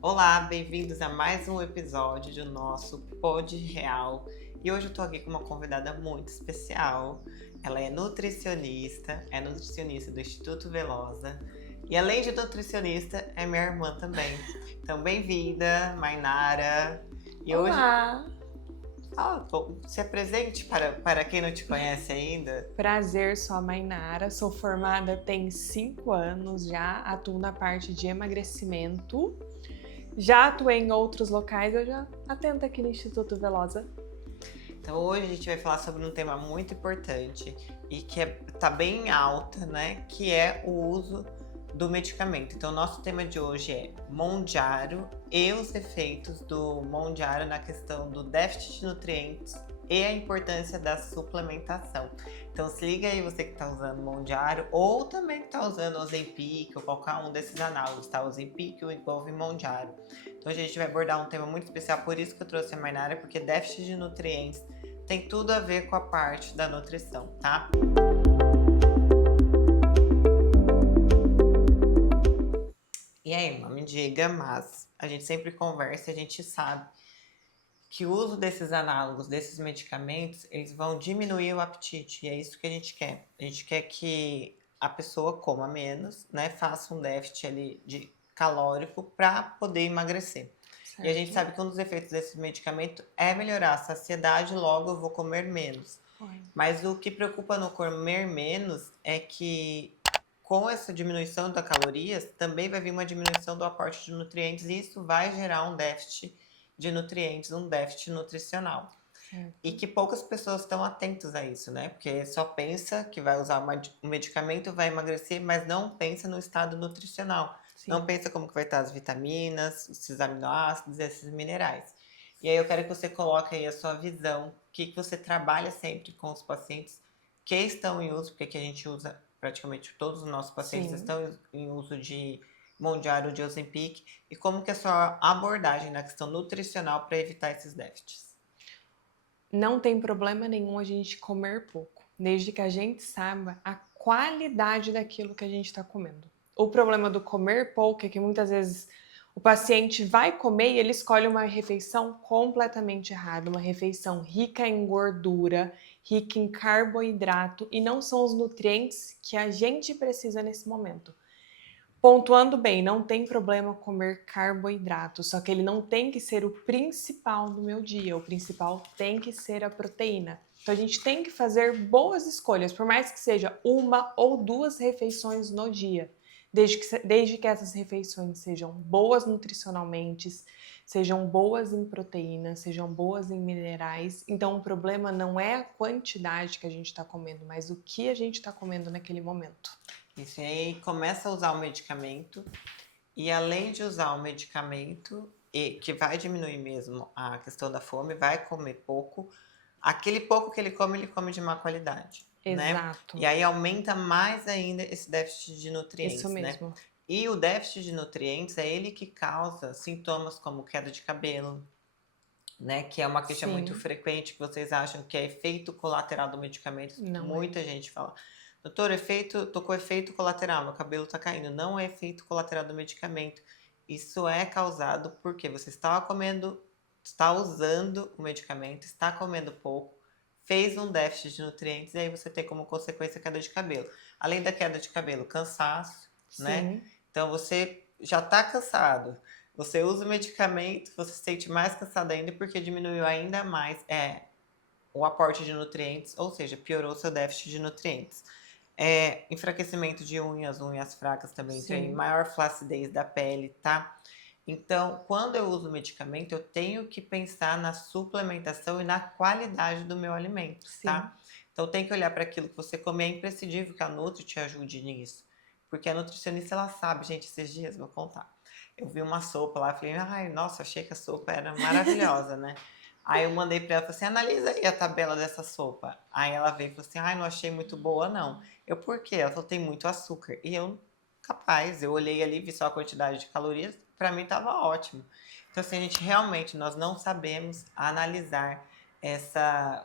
Olá, bem-vindos a mais um episódio do nosso Pod Real. E hoje eu tô aqui com uma convidada muito especial. Ela é nutricionista do Instituto Velosa. E além de nutricionista, é minha irmã também. Então, bem-vinda, Mainara. E hoje, Olá! se apresente para quem não te conhece ainda. Prazer, sou a Mainara, sou formada tem 5 anos já, atuo na parte de emagrecimento. Já atuei em outros locais, eu já atendo aqui no Instituto Velosa. Então hoje a gente vai falar sobre um tema muito importante e que tá bem em alta, né? Que é o uso do medicamento. Então, nosso tema de hoje é Mondiário e os efeitos do Mondiário na questão do déficit de nutrientes e a importância da suplementação. Então, se liga aí você que está usando Mondiário ou também que está usando Ozempic ou qualquer um desses análogos, tá? Ozempic ou envolve Mondiário. Então, hoje a gente vai abordar um tema muito especial, por isso que eu trouxe a Mainara, porque déficit de nutrientes tem tudo a ver com a parte da nutrição, tá? E aí, irmã, me diga, mas a gente sempre conversa e a gente sabe que o uso desses análogos, desses medicamentos, eles vão diminuir o apetite. E é isso que a gente quer. A gente quer que a pessoa coma menos, né? Faça um déficit ali de calórico para poder emagrecer. E a gente Certo? sabe que um dos efeitos desse medicamento é melhorar a saciedade, logo eu vou comer menos. Oi. Mas o que preocupa no comer menos é que com essa diminuição da calorias, também vai vir uma diminuição do aporte de nutrientes e isso vai gerar um déficit de nutrientes, um déficit nutricional. E Certo. que poucas pessoas estão atentas a isso, né? Porque só pensa que vai usar um medicamento, vai emagrecer, mas não pensa no estado nutricional. Não Sim. pensa como que vai estar as vitaminas, esses aminoácidos, esses minerais. E aí eu quero que você coloque aí a sua visão, o que você trabalha sempre com os pacientes que estão em uso, porque aqui a gente usa praticamente todos os nossos pacientes Sim. estão em uso de Mondiário de Ozempic, e como que é a sua abordagem na questão nutricional para evitar esses déficits. Não tem problema nenhum a gente comer pouco, desde que a gente saiba a qualidade daquilo que a gente está comendo. O problema do comer pouco é que muitas vezes o paciente vai comer e ele escolhe uma refeição completamente errada, uma refeição rica em gordura, rica em carboidrato e não são os nutrientes que a gente precisa nesse momento. Pontuando bem, não tem problema comer carboidrato, só que ele não tem que ser o principal do meu dia. O principal tem que ser a proteína. Então a gente tem que fazer boas escolhas, por mais que seja uma ou duas refeições no dia, desde que essas refeições sejam boas nutricionalmente, sejam boas em proteínas, sejam boas em minerais. Então o problema não é a quantidade que a gente está comendo, mas o que a gente está comendo naquele momento. Isso, e aí começa a usar o medicamento, e além de usar o medicamento, e que vai diminuir mesmo a questão da fome, vai comer pouco, aquele pouco que ele come de má qualidade, né? E Exato, aí aumenta mais ainda esse déficit de isso nutrientes, né? mesmo. E o déficit de nutrientes é ele que causa sintomas como queda de cabelo, né? Que é uma queixa muito Sim, frequente, que vocês acham que é efeito colateral do medicamento. não é. Muita gente fala, doutor, tô com efeito colateral, meu cabelo tá caindo. Não é efeito colateral do medicamento. Isso é causado porque você estava comendo, está usando o medicamento, está comendo pouco, fez um déficit de nutrientes e aí você tem como consequência queda de cabelo. Além da queda de cabelo, cansaço, né? Sim, Então você já está cansado, você usa o medicamento, você se sente mais cansado ainda porque diminuiu ainda mais o aporte de nutrientes, ou seja, piorou seu déficit de nutrientes. Enfraquecimento de unhas, unhas fracas também tem, sim, maior flacidez da pele, tá? Então, quando eu uso medicamento, eu tenho que pensar na suplementação e na qualidade do meu alimento, sim. tá? Então, tem que olhar para aquilo que você come, é imprescindível que a Nutri te ajude nisso. Porque a nutricionista, ela sabe, gente, esses dias, vou contar. Eu vi uma sopa lá, falei, ai, nossa, achei que a sopa era maravilhosa, né? Aí eu mandei para ela, falei assim, analisa aí a tabela dessa sopa. Aí ela veio e falou assim, ai, não achei muito boa, não. Eu, por quê? Ela falou, tem muito açúcar. E eu, capaz, eu olhei ali, vi só a quantidade de calorias, para mim tava ótimo. Então, assim, a gente realmente, nós não sabemos analisar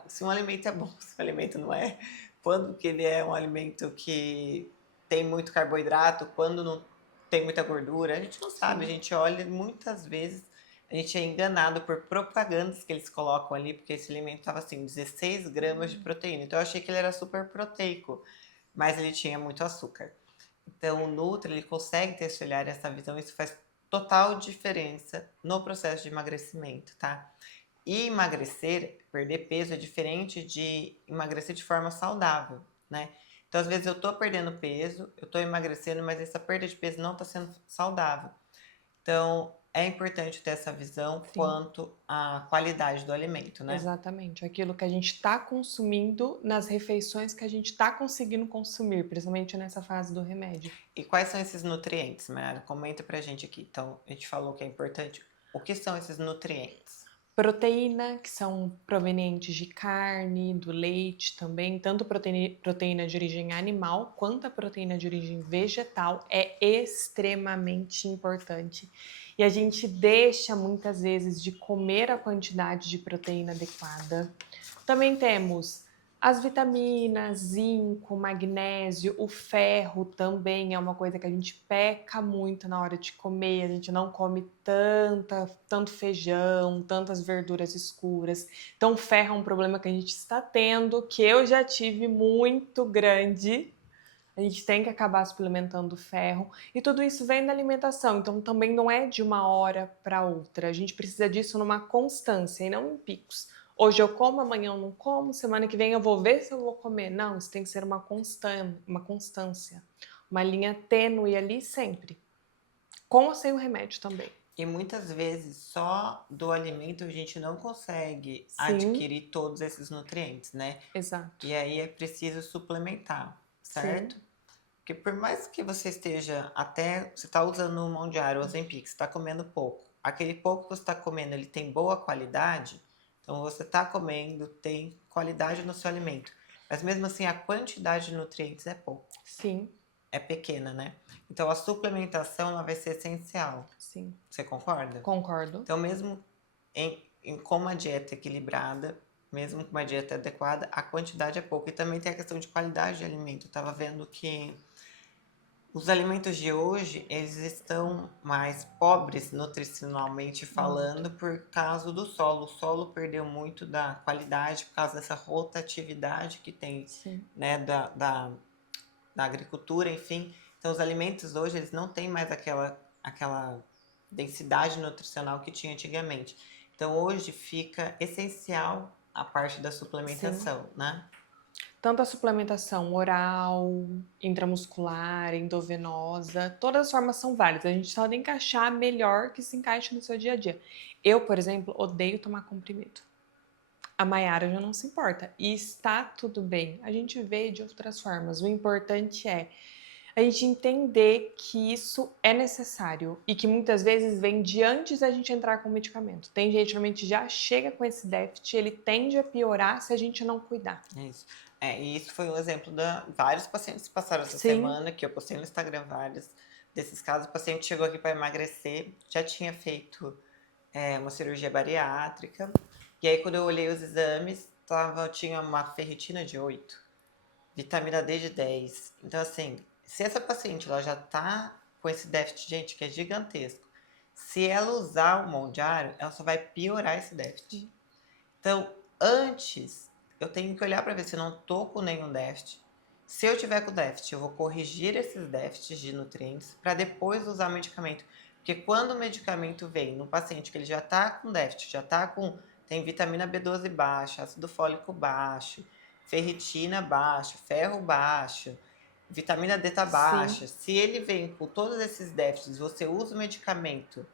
se um alimento é bom, se um alimento não é, quando que ele é um alimento que tem muito carboidrato, quando não tem muita gordura, a gente não sabe, a Sim. gente olha muitas vezes, a gente é enganado por propagandas que eles colocam ali, porque esse alimento estava assim, 16 gramas de proteína. Então eu achei que ele era super proteico, mas ele tinha muito açúcar. Então o Nutri, ele consegue ter esse olhar, essa visão, isso faz total diferença no processo de emagrecimento, tá? E emagrecer, perder peso é diferente de emagrecer de forma saudável, né? Então, às vezes eu tô perdendo peso, eu tô emagrecendo, mas essa perda de peso não tá sendo saudável. Então, é importante ter essa visão Sim. quanto à qualidade do alimento, né? Exatamente, aquilo que a gente está consumindo nas refeições que a gente está conseguindo consumir, principalmente nessa fase do remédio. E quais são esses nutrientes, Mayara? Comenta pra gente aqui. Então, a gente falou que é importante. O que são esses nutrientes? Proteína, que são provenientes de carne, do leite também, tanto proteína de origem animal quanto a proteína de origem vegetal é extremamente importante. E a gente deixa muitas vezes de comer a quantidade de proteína adequada. Também temos as vitaminas, zinco, magnésio, o ferro também é uma coisa que a gente peca muito na hora de comer, a gente não come tanto feijão, tantas verduras escuras. Então, o ferro é um problema que a gente está tendo, que eu já tive muito grande. A gente tem que acabar suplementando ferro e tudo isso vem da alimentação, então também não é de uma hora para outra. A gente precisa disso numa constância e não em picos. Hoje eu como, amanhã eu não como, semana que vem eu vou ver se eu vou comer. Não, isso tem que ser uma constância, uma linha tênue ali sempre, com ou sem o remédio também. E muitas vezes só do alimento a gente não consegue Sim, adquirir todos esses nutrientes, né? exato. E aí é preciso suplementar, Sim, certo? Porque por mais que você esteja até, você está usando o Mão Diário, o Ozempic, você está comendo pouco. Aquele pouco que você está comendo, ele tem boa qualidade, então você está comendo, tem qualidade no seu alimento. Mas mesmo assim, a quantidade de nutrientes é pouco, sim, é pequena, né? Então a suplementação ela vai ser essencial. sim. Você concorda? Concordo. Então mesmo com uma dieta equilibrada, mesmo com uma dieta adequada, a quantidade é pouca. E também tem a questão de qualidade de alimento. Eu estava vendo que os alimentos de hoje, eles estão mais pobres nutricionalmente Muito. falando por causa do solo. O solo perdeu muito da qualidade por causa dessa rotatividade que tem, Sim. né, da agricultura, enfim. Então os alimentos hoje, eles não têm mais aquela densidade nutricional que tinha antigamente. Então hoje fica essencial a parte da Sim. suplementação, né? Tanto a suplementação oral, intramuscular, endovenosa, todas as formas são válidas. A gente só tem que achar a melhor que se encaixe no seu dia a dia. Eu, por exemplo, odeio tomar comprimido. A Mayara já não se importa. E está tudo bem. A gente vê de outras formas. O importante é a gente entender que isso é necessário e que muitas vezes vem de antes da gente entrar com o medicamento. Tem gente que realmente já chega com esse déficit, ele tende a piorar se a gente não cuidar. Isso. E isso foi um exemplo da vários pacientes que passaram essa Sim, semana, que eu postei no Instagram vários desses casos. O paciente chegou aqui para emagrecer, já tinha feito uma cirurgia bariátrica. E aí, quando eu olhei os exames, tinha uma ferritina de 8, vitamina D de 10. Então, assim, se essa paciente ela já tá com esse déficit, gente, que é gigantesco, se ela usar o Mão Diário, ela só vai piorar esse déficit. Então, antes, eu tenho que olhar para ver se eu não tô com nenhum déficit. Se eu tiver com déficit, eu vou corrigir esses déficits de nutrientes para depois usar o medicamento. Porque quando o medicamento vem no paciente que ele já está com déficit, tem vitamina B12 baixa, ácido fólico baixo, ferritina baixa, ferro baixo, vitamina D tá sim, baixa. Se ele vem com todos esses déficits, você usa o medicamento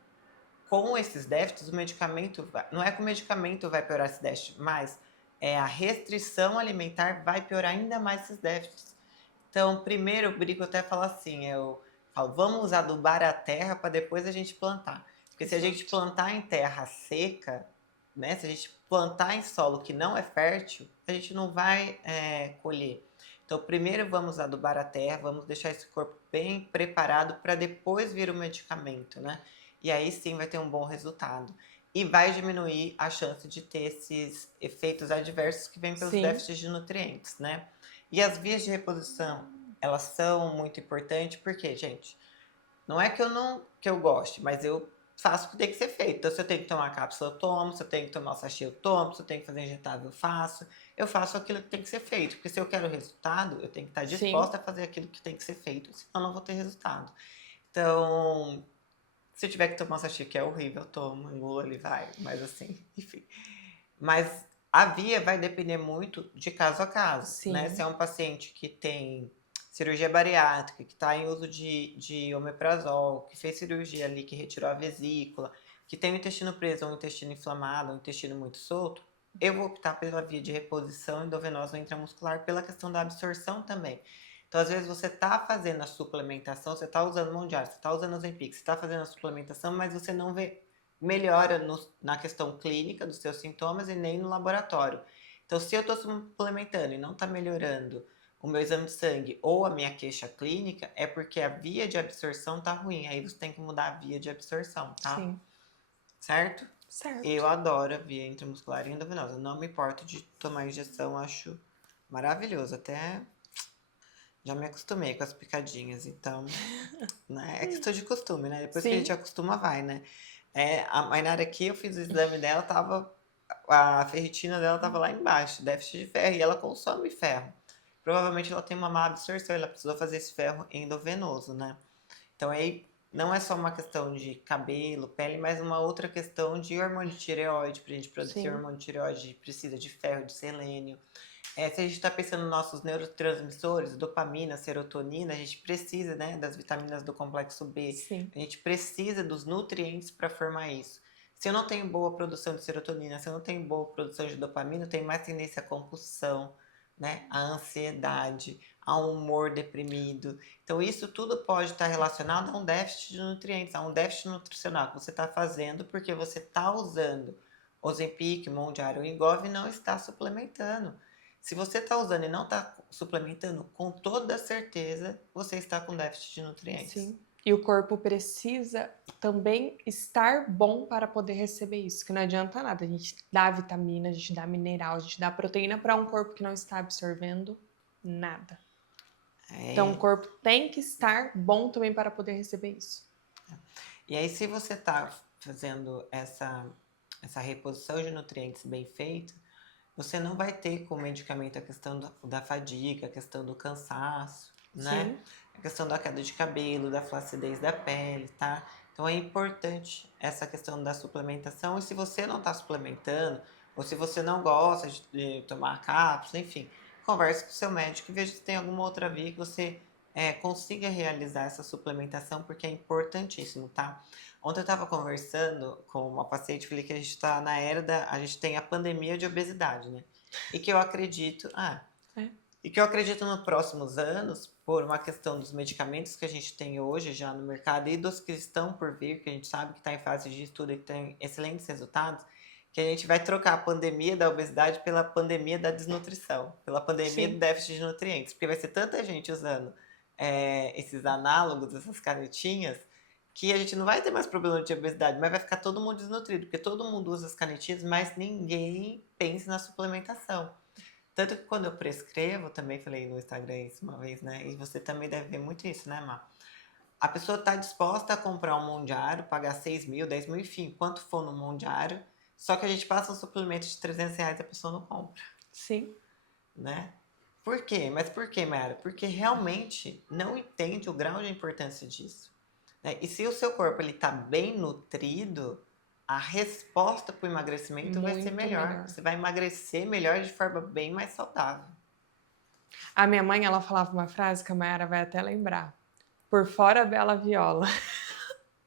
com esses déficits, o medicamento não é que o medicamento vai piorar esse déficit, mas a restrição alimentar vai piorar ainda mais esses déficits. Então, primeiro eu brinco até falar assim, eu falo, vamos usar adubar a terra para depois a gente plantar. Porque se a gente exato. plantar em terra seca, né, se a gente plantar em solo que não é fértil, a gente não vai colher. Então, primeiro vamos adubar a terra, vamos deixar esse corpo bem preparado para depois vir o medicamento, né? E aí sim vai ter um bom resultado. E vai diminuir a chance de ter esses efeitos adversos que vêm pelos Sim, déficits de nutrientes, né? E as vias de reposição, elas são muito importantes porque, gente, Não é que eu goste, mas eu faço o que tem que ser feito. Então, se eu tenho que tomar cápsula, eu tomo. Se eu tenho que tomar o sachê, eu tomo. Se eu tenho que fazer injetável, eu faço. Eu faço aquilo que tem que ser feito. Porque se eu quero resultado, eu tenho que estar Sim. disposta a fazer aquilo que tem que ser feito. Senão, eu não vou ter resultado. Então, se eu tiver que tomar um sachê que é horrível, eu tomo, engulo, ele vai. Mas assim, enfim. Mas a via vai depender muito de caso a caso, né? Se Sim. é um paciente que tem cirurgia bariátrica, que está em uso de omeprazol, que fez cirurgia ali, que retirou a vesícula, que tem o intestino preso, ou um intestino inflamado, ou um intestino muito solto, eu vou optar pela via de reposição endovenosa ou intramuscular pela questão da absorção também. Então, às vezes, você está fazendo a suplementação, você está usando mão de ar, você está usando Ozempic, você está fazendo a suplementação, mas você não vê melhora na questão clínica dos seus sintomas e nem no laboratório. Então, se eu estou suplementando e não está melhorando o meu exame de sangue ou a minha queixa clínica, é porque a via de absorção está ruim. Aí você tem que mudar a via de absorção, tá? Sim. Certo? Eu Certo. adoro a via intramuscular e endovenosa. Não me importo de tomar injeção, acho maravilhoso. Até já me acostumei com as picadinhas, então, né? É questão de costume, né? Depois que a gente Sim. acostuma, vai, né? A Mainara aqui, eu fiz o exame dela, a ferritina dela tava lá embaixo, déficit de ferro, e ela consome ferro. Provavelmente ela tem uma má absorção, ela precisou fazer esse ferro endovenoso, né? Então aí não é só uma questão de cabelo, pele, mas uma outra questão de hormônio de tireoide. Pra gente produzir Sim. hormônio de tireoide, a gente precisa de ferro, de selênio. Se a gente está pensando nos nossos neurotransmissores, dopamina, serotonina, a gente precisa, né, das vitaminas do complexo B, Sim. a gente precisa dos nutrientes para formar isso. Se eu não tenho boa produção de serotonina, se eu não tenho boa produção de dopamina, eu tenho mais tendência à compulsão, né, à ansiedade, a um humor deprimido. Então, isso tudo pode estar relacionado a um déficit de nutrientes, a um déficit nutricional que você está fazendo porque você está usando Ozempic, Mondial ou Engov e não está suplementando. Se você está usando e não está suplementando, com toda certeza você está com déficit de nutrientes. Sim. E o corpo precisa também estar bom para poder receber isso, que não adianta nada. A gente dá vitamina, a gente dá mineral, a gente dá proteína para um corpo que não está absorvendo nada. Então o É, corpo tem que estar bom também para poder receber isso. E aí, se você está fazendo essa reposição de nutrientes bem feita, você não vai ter com o medicamento a questão da fadiga, a questão do cansaço, né? Sim. A questão da queda de cabelo, da flacidez da pele, tá? Então é importante essa questão da suplementação. E se você não está suplementando, ou se você não gosta de tomar cápsula, enfim, converse com o seu médico e veja se tem alguma outra via que você consiga realizar essa suplementação, porque é importantíssimo, tá? Ontem eu estava conversando com uma paciente, falei que a gente está na era a gente tem a pandemia de obesidade, né? E que eu acredito, É. e que eu acredito nos próximos anos, por uma questão dos medicamentos que a gente tem hoje já no mercado e dos que estão por vir, que a gente sabe que está em fase de estudo e que tem excelentes resultados, que a gente vai trocar a pandemia da obesidade pela pandemia da desnutrição, pela pandemia do Sim. déficit de nutrientes, porque vai ser tanta gente usando esses análogos, essas canetinhas, que a gente não vai ter mais problema de obesidade, mas vai ficar todo mundo desnutrido, porque todo mundo usa as canetinhas, mas ninguém pensa na suplementação. Tanto que quando eu prescrevo, também falei no Instagram isso uma vez, né? E você também deve ver muito isso, né, Má? A pessoa está disposta a comprar um Mondiário, pagar 6 mil, 10 mil, enfim, quanto for no Mondiário, só que a gente passa um suplemento de 300 reais e a pessoa não compra, Sim. né? Por quê? Mas por quê, Mayara? Porque realmente não entende o grau de importância disso, né? E se o seu corpo ele tá bem nutrido, a resposta para o emagrecimento vai ser Muito melhor. melhor. Você vai emagrecer melhor de forma bem mais saudável. A minha mãe, ela falava uma frase que a Mayara vai até lembrar. Por fora, bela viola.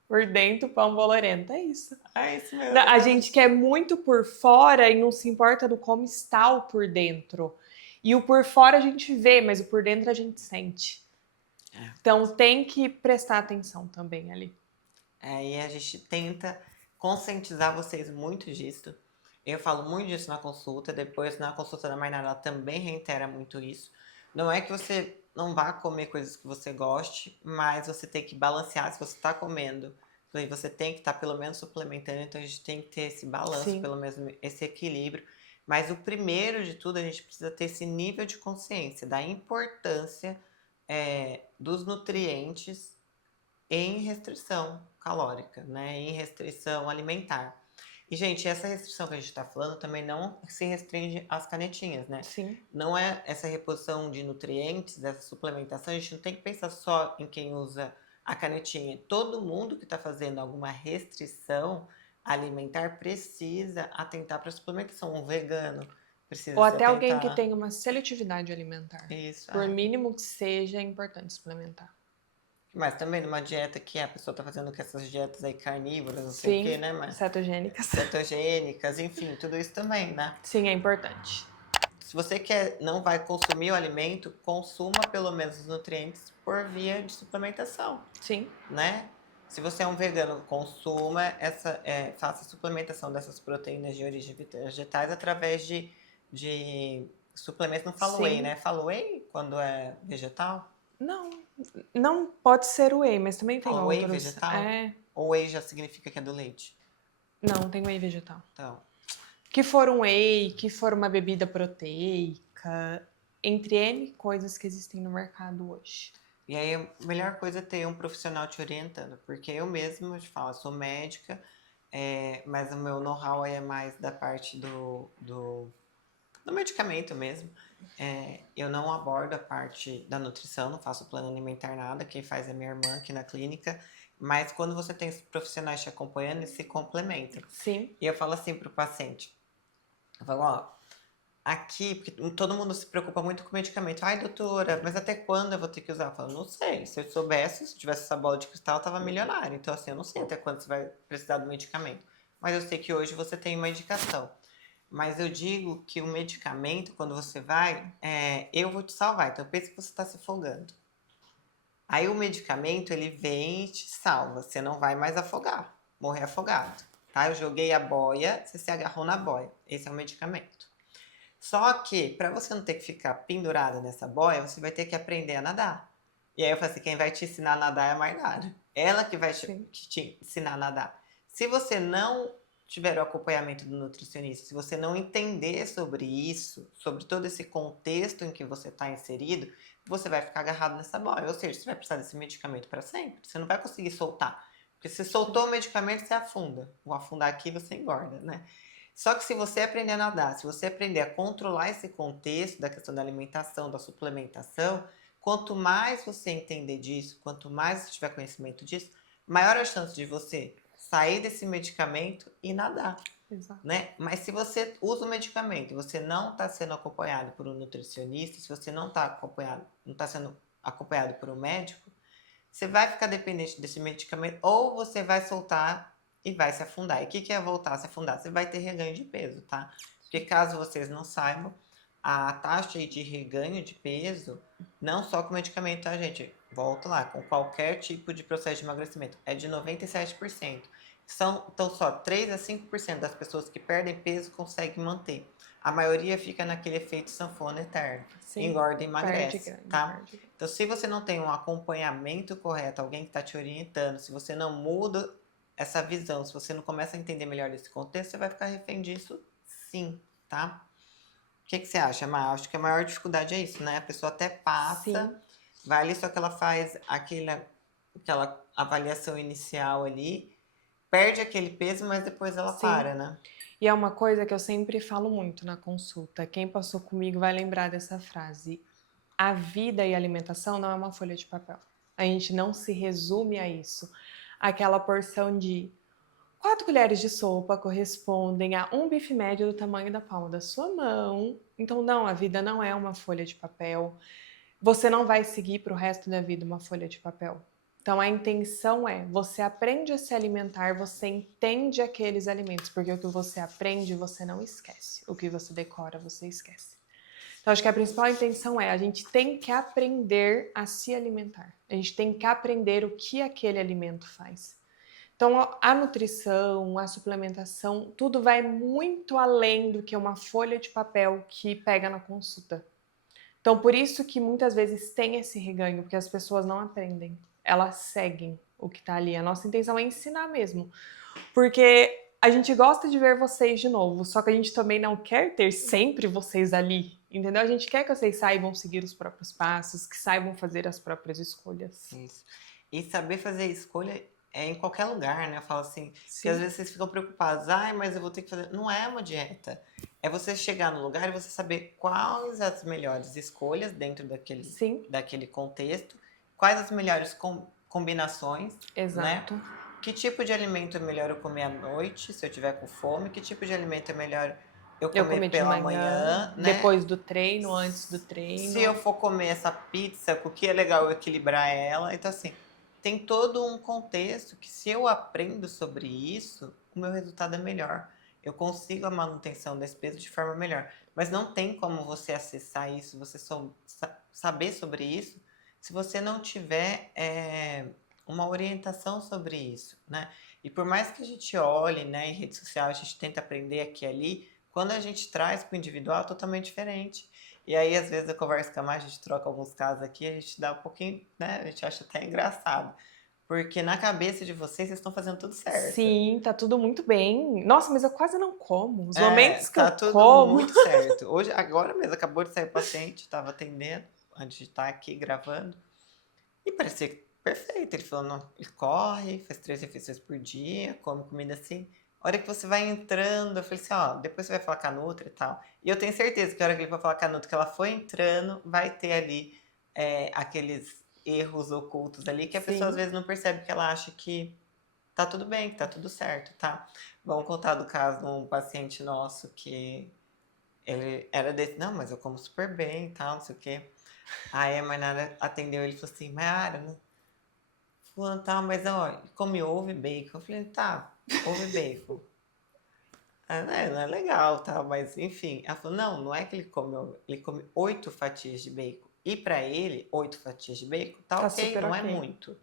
Por dentro, pão bolorento. É isso. É isso mesmo. A gente quer muito por fora e não se importa do como está o por dentro. E o por fora a gente vê, mas o por dentro a gente sente. Então tem que prestar atenção também ali. Aí a gente tenta conscientizar vocês muito disso. Eu falo muito disso na consulta, depois na consulta da Mainara ela também reitera muito isso. Não é que você não vá comer coisas que você goste, mas você tem que balancear. Se você está comendo, você tem que estar pelo menos suplementando, então a gente tem que ter esse balanço, Sim. pelo menos esse equilíbrio. Mas o primeiro de tudo, a gente precisa ter esse nível de consciência da importância dos nutrientes em restrição calórica, né? Em restrição alimentar. E, gente, essa restrição que a gente está falando também não se restringe às canetinhas, né? Sim. Não é essa reposição de nutrientes, essa suplementação, a gente não tem que pensar só em quem usa a canetinha. Todo mundo que está fazendo alguma restrição alimentar precisa atentar para a suplementação. Um vegano precisa Ou se até alguém que atentar. tem uma seletividade alimentar. Isso, Por mínimo que seja, é importante suplementar. Mas também numa dieta que a pessoa tá fazendo com essas dietas aí carnívoras, não sei o Sim, quê, né? Mas cetogênicas. cetogênicas, enfim, tudo isso também, né? Sim, é importante. Se você não vai consumir o alimento, consuma pelo menos os nutrientes por via de suplementação, Sim. né? Se você é um vegano, consuma faça a suplementação dessas proteínas de origem vegetais através de suplementos. Não falo whey, Sim. né? Falo whey quando é vegetal? Não pode ser whey, mas também tem Fala whey outros. vegetal? É, Ou whey já significa que é do leite? não, tem whey vegetal. Então, Que for um whey, que for uma bebida proteica, entre N coisas que existem no mercado hoje. e aí a melhor coisa é ter um profissional te orientando, porque eu mesma, te falo, eu sou médica, mas o meu know-how é mais da parte do medicamento mesmo. Eu não abordo a parte da nutrição, não faço plano alimentar nada, quem faz é minha irmã aqui na clínica, mas quando você tem profissionais te acompanhando, eles se complementam. Sim. E eu falo assim pro paciente, eu falo, ó, aqui, porque todo mundo se preocupa muito com medicamento. Ai, doutora, mas até quando eu vou ter que usar? Eu falo, não sei. Se eu soubesse, se eu tivesse essa bola de cristal, eu tava milionário. Então, assim, eu não sei até quando você vai precisar do medicamento. Mas eu sei que hoje você tem uma indicação. Mas eu digo que o medicamento, quando você vai, eu vou te salvar. Então, pensa que você está se afogando. Aí o medicamento, ele vem e te salva. Você não vai mais afogar, morrer afogado. Tá? Eu joguei a boia, você se agarrou na boia. Esse é o medicamento. Só que, para você não ter que ficar pendurada nessa boia, você vai ter que aprender a nadar. E aí eu falei assim, quem vai te ensinar a nadar é a Maynara. Ela que vai te ensinar a nadar. Se você não tiver o acompanhamento do nutricionista, se você não entender sobre isso, sobre todo esse contexto em que você está inserido, você vai ficar agarrado nessa boia. Ou seja, você vai precisar desse medicamento para sempre. Você não vai conseguir soltar. Porque se soltou o medicamento, você afunda. Vou afundar aqui, você engorda, né? Só que se você aprender a nadar, se você aprender a controlar esse contexto da questão da alimentação, da suplementação, quanto mais você entender disso, quanto mais você tiver conhecimento disso, maior a chance de você sair desse medicamento e nadar. Exato. Né? Mas se você usa o medicamento e você não está sendo acompanhado por um nutricionista, se você não está sendo acompanhado por um médico, você vai ficar dependente desse medicamento ou você vai soltar e vai se afundar. E o que é voltar a se afundar? Você vai ter reganho de peso, tá? Porque caso vocês não saibam, a taxa de reganho de peso, não só com medicamento, tá, gente? Volto lá, com qualquer tipo de processo de emagrecimento, é de 97%. Então, só 3 a 5% das pessoas que perdem peso conseguem manter. A maioria fica naquele efeito sanfona eterno. Sim, engorda e emagrece, grande, tá? Então, se você não tem um acompanhamento correto, alguém que está te orientando, se você não muda essa visão, se você não começa a entender melhor esse contexto, você vai ficar refém disso, sim, tá? O que você acha, Mar? Acho que a maior dificuldade é isso, né? A pessoa até passa, vai ali, só que ela faz aquela avaliação inicial ali, perde aquele peso, mas depois ela para, né? E é uma coisa que eu sempre falo muito na consulta. Quem passou comigo vai lembrar dessa frase. A vida e a alimentação não é uma folha de papel. A gente não se resume a isso. Aquela porção de 4 colheres de sopa correspondem a um bife médio do tamanho da palma da sua mão. Então, não, a vida não é uma folha de papel. Você não vai seguir para o resto da vida uma folha de papel. Então, a intenção é, você aprende a se alimentar, você entende aqueles alimentos, porque o que você aprende, você não esquece. O que você decora, você esquece. Então, acho que a principal intenção é, a gente tem que aprender a se alimentar. A gente tem que aprender o que aquele alimento faz. Então, a nutrição, a suplementação, tudo vai muito além do que uma folha de papel que pega na consulta. Então, por isso que muitas vezes tem esse reganho, porque as pessoas não aprendem. Elas seguem o que tá ali. A nossa intenção é ensinar mesmo. Porque a gente gosta de ver vocês de novo, só que a gente também não quer ter sempre vocês ali, entendeu? A gente quer que vocês saibam seguir os próprios passos, que saibam fazer as próprias escolhas. Isso. E saber fazer escolha é em qualquer lugar, né? Eu falo assim, que às Sim. vezes vocês ficam preocupados, ai, mas eu vou ter que fazer. Não é uma dieta. É você chegar no lugar e você saber quais as melhores escolhas dentro Sim, daquele contexto, quais as melhores combinações, né? exato. Que tipo de alimento é melhor eu comer à noite, se eu tiver com fome? Que tipo de alimento é melhor eu Eu comer comer de pela manhã, manhã, né? depois do treino, antes do Se eu treino. for comer essa pizza, o que é legal eu equilibrar ela. Então, assim, tem todo um contexto que se eu aprendo sobre isso, o meu resultado é melhor. Eu consigo a manutenção desse peso de forma melhor. Mas não tem como você acessar isso, você saber sobre isso, se você não tiver uma orientação sobre isso, né? E por mais que a gente olhe, né, em rede social, a gente tenta aprender aqui e ali, quando a gente traz para o individual é totalmente diferente. E aí, às vezes, eu converso com a Mar, a gente troca alguns casos aqui, a gente dá um pouquinho, né? A gente acha até engraçado. Porque na cabeça de vocês estão fazendo tudo certo. Sim, tá tudo muito bem. Nossa, mas eu quase não como. Os É, momentos que eu tá tudo como. muito certo. Hoje, agora mesmo, acabou de sair o paciente, estava atendendo, antes de estar aqui gravando. E parecia perfeito. Ele falou, não, ele corre, faz 3 refeições por dia, come comida assim. A hora que você vai entrando, eu falei assim, ó, depois você vai falar com a Nutri e tal. E eu tenho certeza que a hora que ele for falar com a Nutri, que ela foi entrando, vai ter ali aqueles erros ocultos ali que a pessoa às Sim. vezes não percebe, que ela acha que tá tudo bem, que tá tudo certo, tá? Vamos contar do caso de um paciente nosso que ele era desse, não, mas eu como super bem e tal, não sei o quê. Aí a Mainara atendeu ele e falou assim, Mayara, não, fulano tá, mas ó, come ovo e bacon. Eu falei, tá, ovo e bacon. Não é legal, tá, mas enfim. Ela falou, não é que ele come ovo, ele come 8 fatias de bacon. E pra ele, 8 fatias de bacon, tá Tá ok, super não é ok. muito.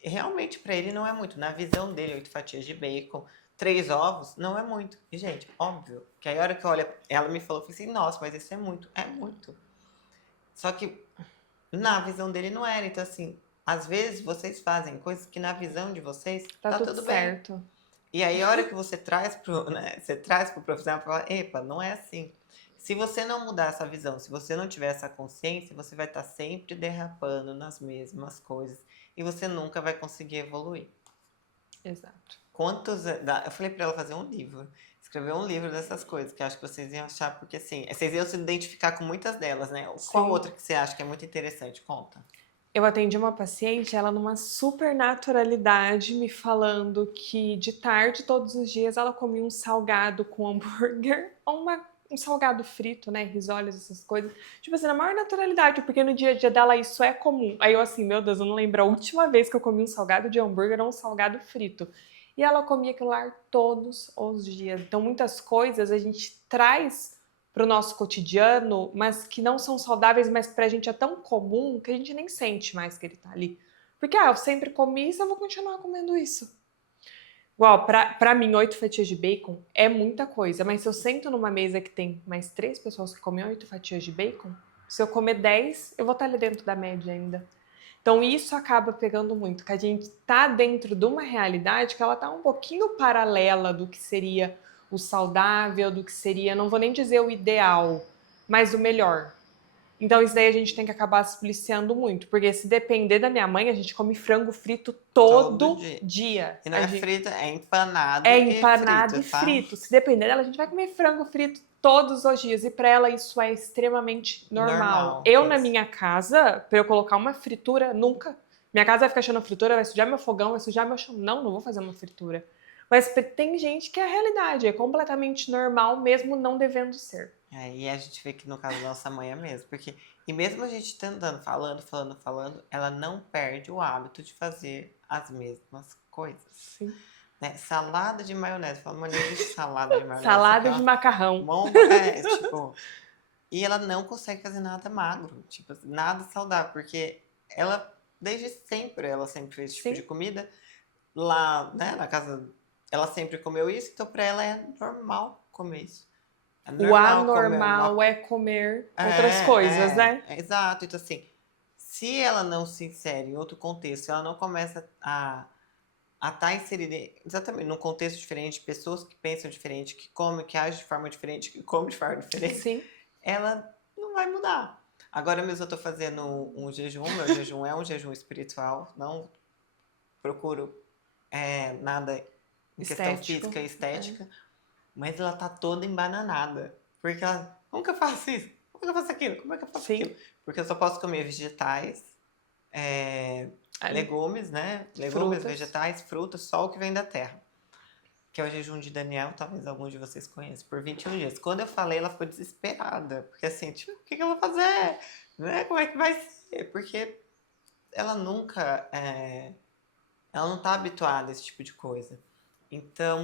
Realmente pra ele não é muito. Na visão dele, 8 fatias de bacon, 3 ovos, não é muito. E, gente, óbvio, que aí a hora que eu olho, ela me falou, eu falei assim, nossa, mas isso é muito. É muito. Só que na visão dele não era. Então, assim, às vezes vocês fazem coisas que na visão de vocês Tá tá tudo tudo bem. certo. E aí, a hora que você traz né, você traz pro profissional para falar, epa, não é assim. Se você não mudar essa visão, se você não tiver essa consciência, você vai estar sempre derrapando nas mesmas coisas e você nunca vai conseguir evoluir. Exato. Eu falei para ela fazer um livro, escrever um livro dessas coisas, que eu acho que vocês iam achar, porque assim, vocês iam se identificar com muitas delas, né? Qual Sim. outra que você acha que é muito interessante? Conta. Eu atendi uma paciente, ela numa super naturalidade, me falando que de tarde, todos os dias, ela comia um salgado com hambúrguer ou um salgado frito, né? Risoles, essas coisas. Tipo assim, na maior naturalidade, porque no dia a dia dela isso é comum. Aí eu assim, meu Deus, eu não lembro a última vez que eu comi um salgado de hambúrguer ou um salgado frito. E ela comia aquilo lá todos os dias. Então, muitas coisas a gente traz para o nosso cotidiano, mas que não são saudáveis, mas para a gente é tão comum que a gente nem sente mais que ele tá ali. Porque, eu sempre comi isso, eu vou continuar comendo isso. Igual, pra mim, 8 fatias de bacon é muita coisa, mas se eu sento numa mesa que tem mais 3 pessoas que comem 8 fatias de bacon, se eu comer 10, eu vou estar ali dentro da média ainda. Então isso acaba pegando muito, que a gente tá dentro de uma realidade que ela tá um pouquinho paralela do que seria o saudável, do que seria, não vou nem dizer o ideal, mas o melhor. Então isso daí a gente tem que acabar se policiando muito, porque se depender da minha mãe, a gente come frango frito Todo todo dia. dia. E não é frito, é empanado É e empanado frito, e tá? frito. Se depender dela, a gente vai comer frango frito todos os dias. E para ela isso é extremamente normal. Normal, Eu, na isso. minha casa, para eu colocar uma fritura, nunca. Minha casa vai ficar cheia de fritura, vai sujar meu fogão, vai sujar meu chão. Não vou fazer uma fritura. Mas tem gente que é a realidade, é completamente normal, mesmo não devendo ser. E a gente vê que no caso da nossa mãe é mesmo, porque e mesmo a gente tentando, falando, ela não perde o hábito de fazer as mesmas coisas, Sim. né? Salada de maionese, fala, mas não existe salada de maionese, isso aqui é Salada de uma macarrão. bomba, tipo, e ela não consegue fazer nada magro, tipo, nada saudável, porque ela desde sempre, ela sempre fez esse tipo de Sim. comida lá, né, na casa, ela sempre comeu isso, então pra ela é normal comer isso. É O normal comer anormal uma. é comer outras coisas, né? Exato. Então, assim, se ela não se insere em outro contexto, se ela não começa a estar inserida exatamente num contexto diferente, pessoas que pensam diferente, que comem, que agem de forma diferente, que comem de forma diferente, Sim. ela não vai mudar. Agora mesmo eu tô fazendo um jejum, meu jejum é um jejum espiritual, não procuro nada em questão Estético. física e estética, mas ela tá toda embananada. Porque ela, como que eu faço isso? Como que eu faço aquilo? Como é que eu faço Sim. aquilo? Porque eu só posso comer vegetais, legumes, né? Legumes, Frutas. vegetais, frutas, só o que vem da terra. Que é o jejum de Daniel, talvez alguns de vocês conheçam, por 21 dias. Quando eu falei, ela ficou desesperada. Porque assim, tipo, o que eu vou fazer? Né? Como é que vai ser? Porque ela nunca. Ela não tá habituada a esse tipo de coisa. Então,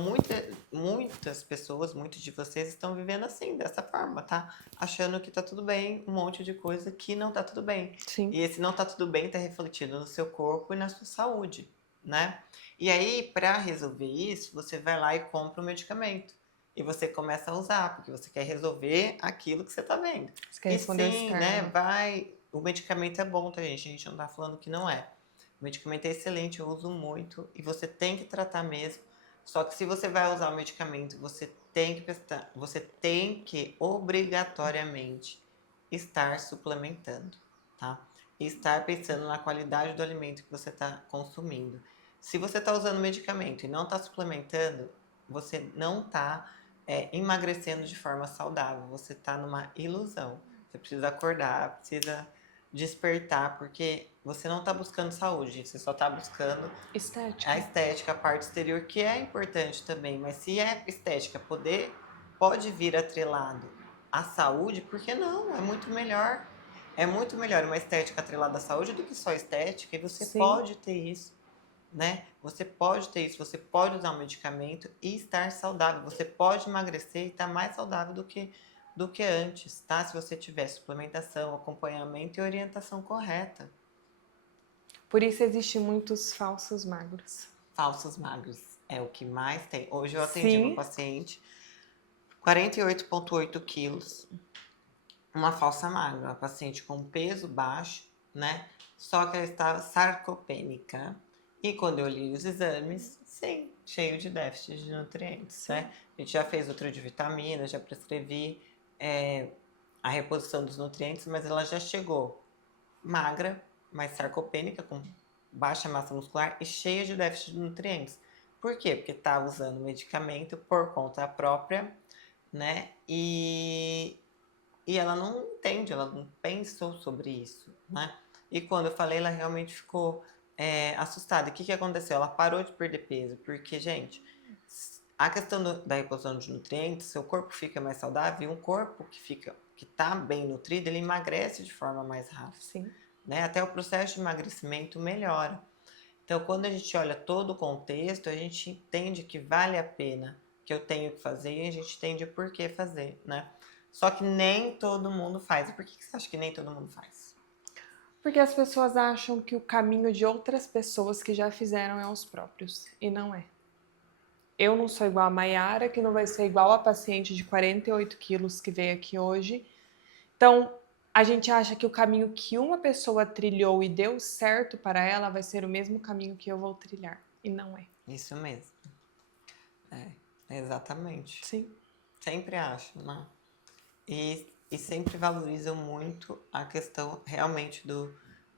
muitas pessoas, muitos de vocês estão vivendo assim, dessa forma, tá? Achando que tá tudo bem, um monte de coisa que não tá tudo bem. Sim. E esse não tá tudo bem tá refletido no seu corpo e na sua saúde, né? E aí, para resolver isso, você vai lá e compra o medicamento. E você começa a usar, porque você quer resolver aquilo que você tá vendo. Você quer E responder o sim, né, externo. o medicamento é bom, tá, gente? A gente não tá falando que não é. O medicamento é excelente, eu uso muito e você tem que tratar mesmo. Só que se você vai usar o medicamento, você tem que obrigatoriamente estar suplementando, tá? E estar pensando na qualidade do alimento que você está consumindo. Se você está usando medicamento e não está suplementando, você não está emagrecendo de forma saudável. Você está numa ilusão. Você precisa acordar, precisa despertar, porque você não está buscando saúde, você só está buscando a Estética. estética, a parte exterior, que é importante também, mas se é estética pode vir atrelado à saúde, por que não? É muito melhor. É muito melhor uma estética atrelada à saúde do que só estética, e você Sim. pode ter isso, né? Você pode ter isso, você pode usar um medicamento e estar saudável. Você pode emagrecer e estar mais saudável do que antes, tá? Se você tiver suplementação, acompanhamento e orientação correta. Por isso existe muitos falsos magros. Falsos magros é o que mais tem. Hoje eu atendi uma Sim. paciente, 48,8 quilos, uma falsa magra, uma paciente com peso baixo, né? Só que ela estava sarcopênica. E quando eu li os exames, sim, cheio de déficit de nutrientes, né? A gente já fez outro de vitaminas, já prescrevi a reposição dos nutrientes, mas ela já chegou magra, mas sarcopênica, com baixa massa muscular e cheia de déficit de nutrientes. Por quê? Porque estava usando medicamento por conta própria, né? E ela não entende, ela não pensou sobre isso, né? E quando eu falei, ela realmente ficou assustada. E o que aconteceu? Ela parou de perder peso, porque, gente, a questão da reposição de nutrientes, seu corpo fica mais saudável, e um corpo que tá bem nutrido, ele emagrece de forma mais rápida. Sim. Né? Até o processo de emagrecimento melhora. Então, quando a gente olha todo o contexto, a gente entende que vale a pena, que eu tenho que fazer, e a gente entende por que fazer, né? Só que nem todo mundo faz. E por que você acha que nem todo mundo faz? Porque as pessoas acham que o caminho de outras pessoas que já fizeram é os próprios. E não é. Eu não sou igual a Mayara, que não vai ser igual a paciente de 48 quilos que veio aqui hoje. Então, a gente acha que o caminho que uma pessoa trilhou e deu certo para ela vai ser o mesmo caminho que eu vou trilhar. E não é. Isso mesmo. Exatamente. Sim. Sempre acho, né? E sempre valorizam muito a questão realmente do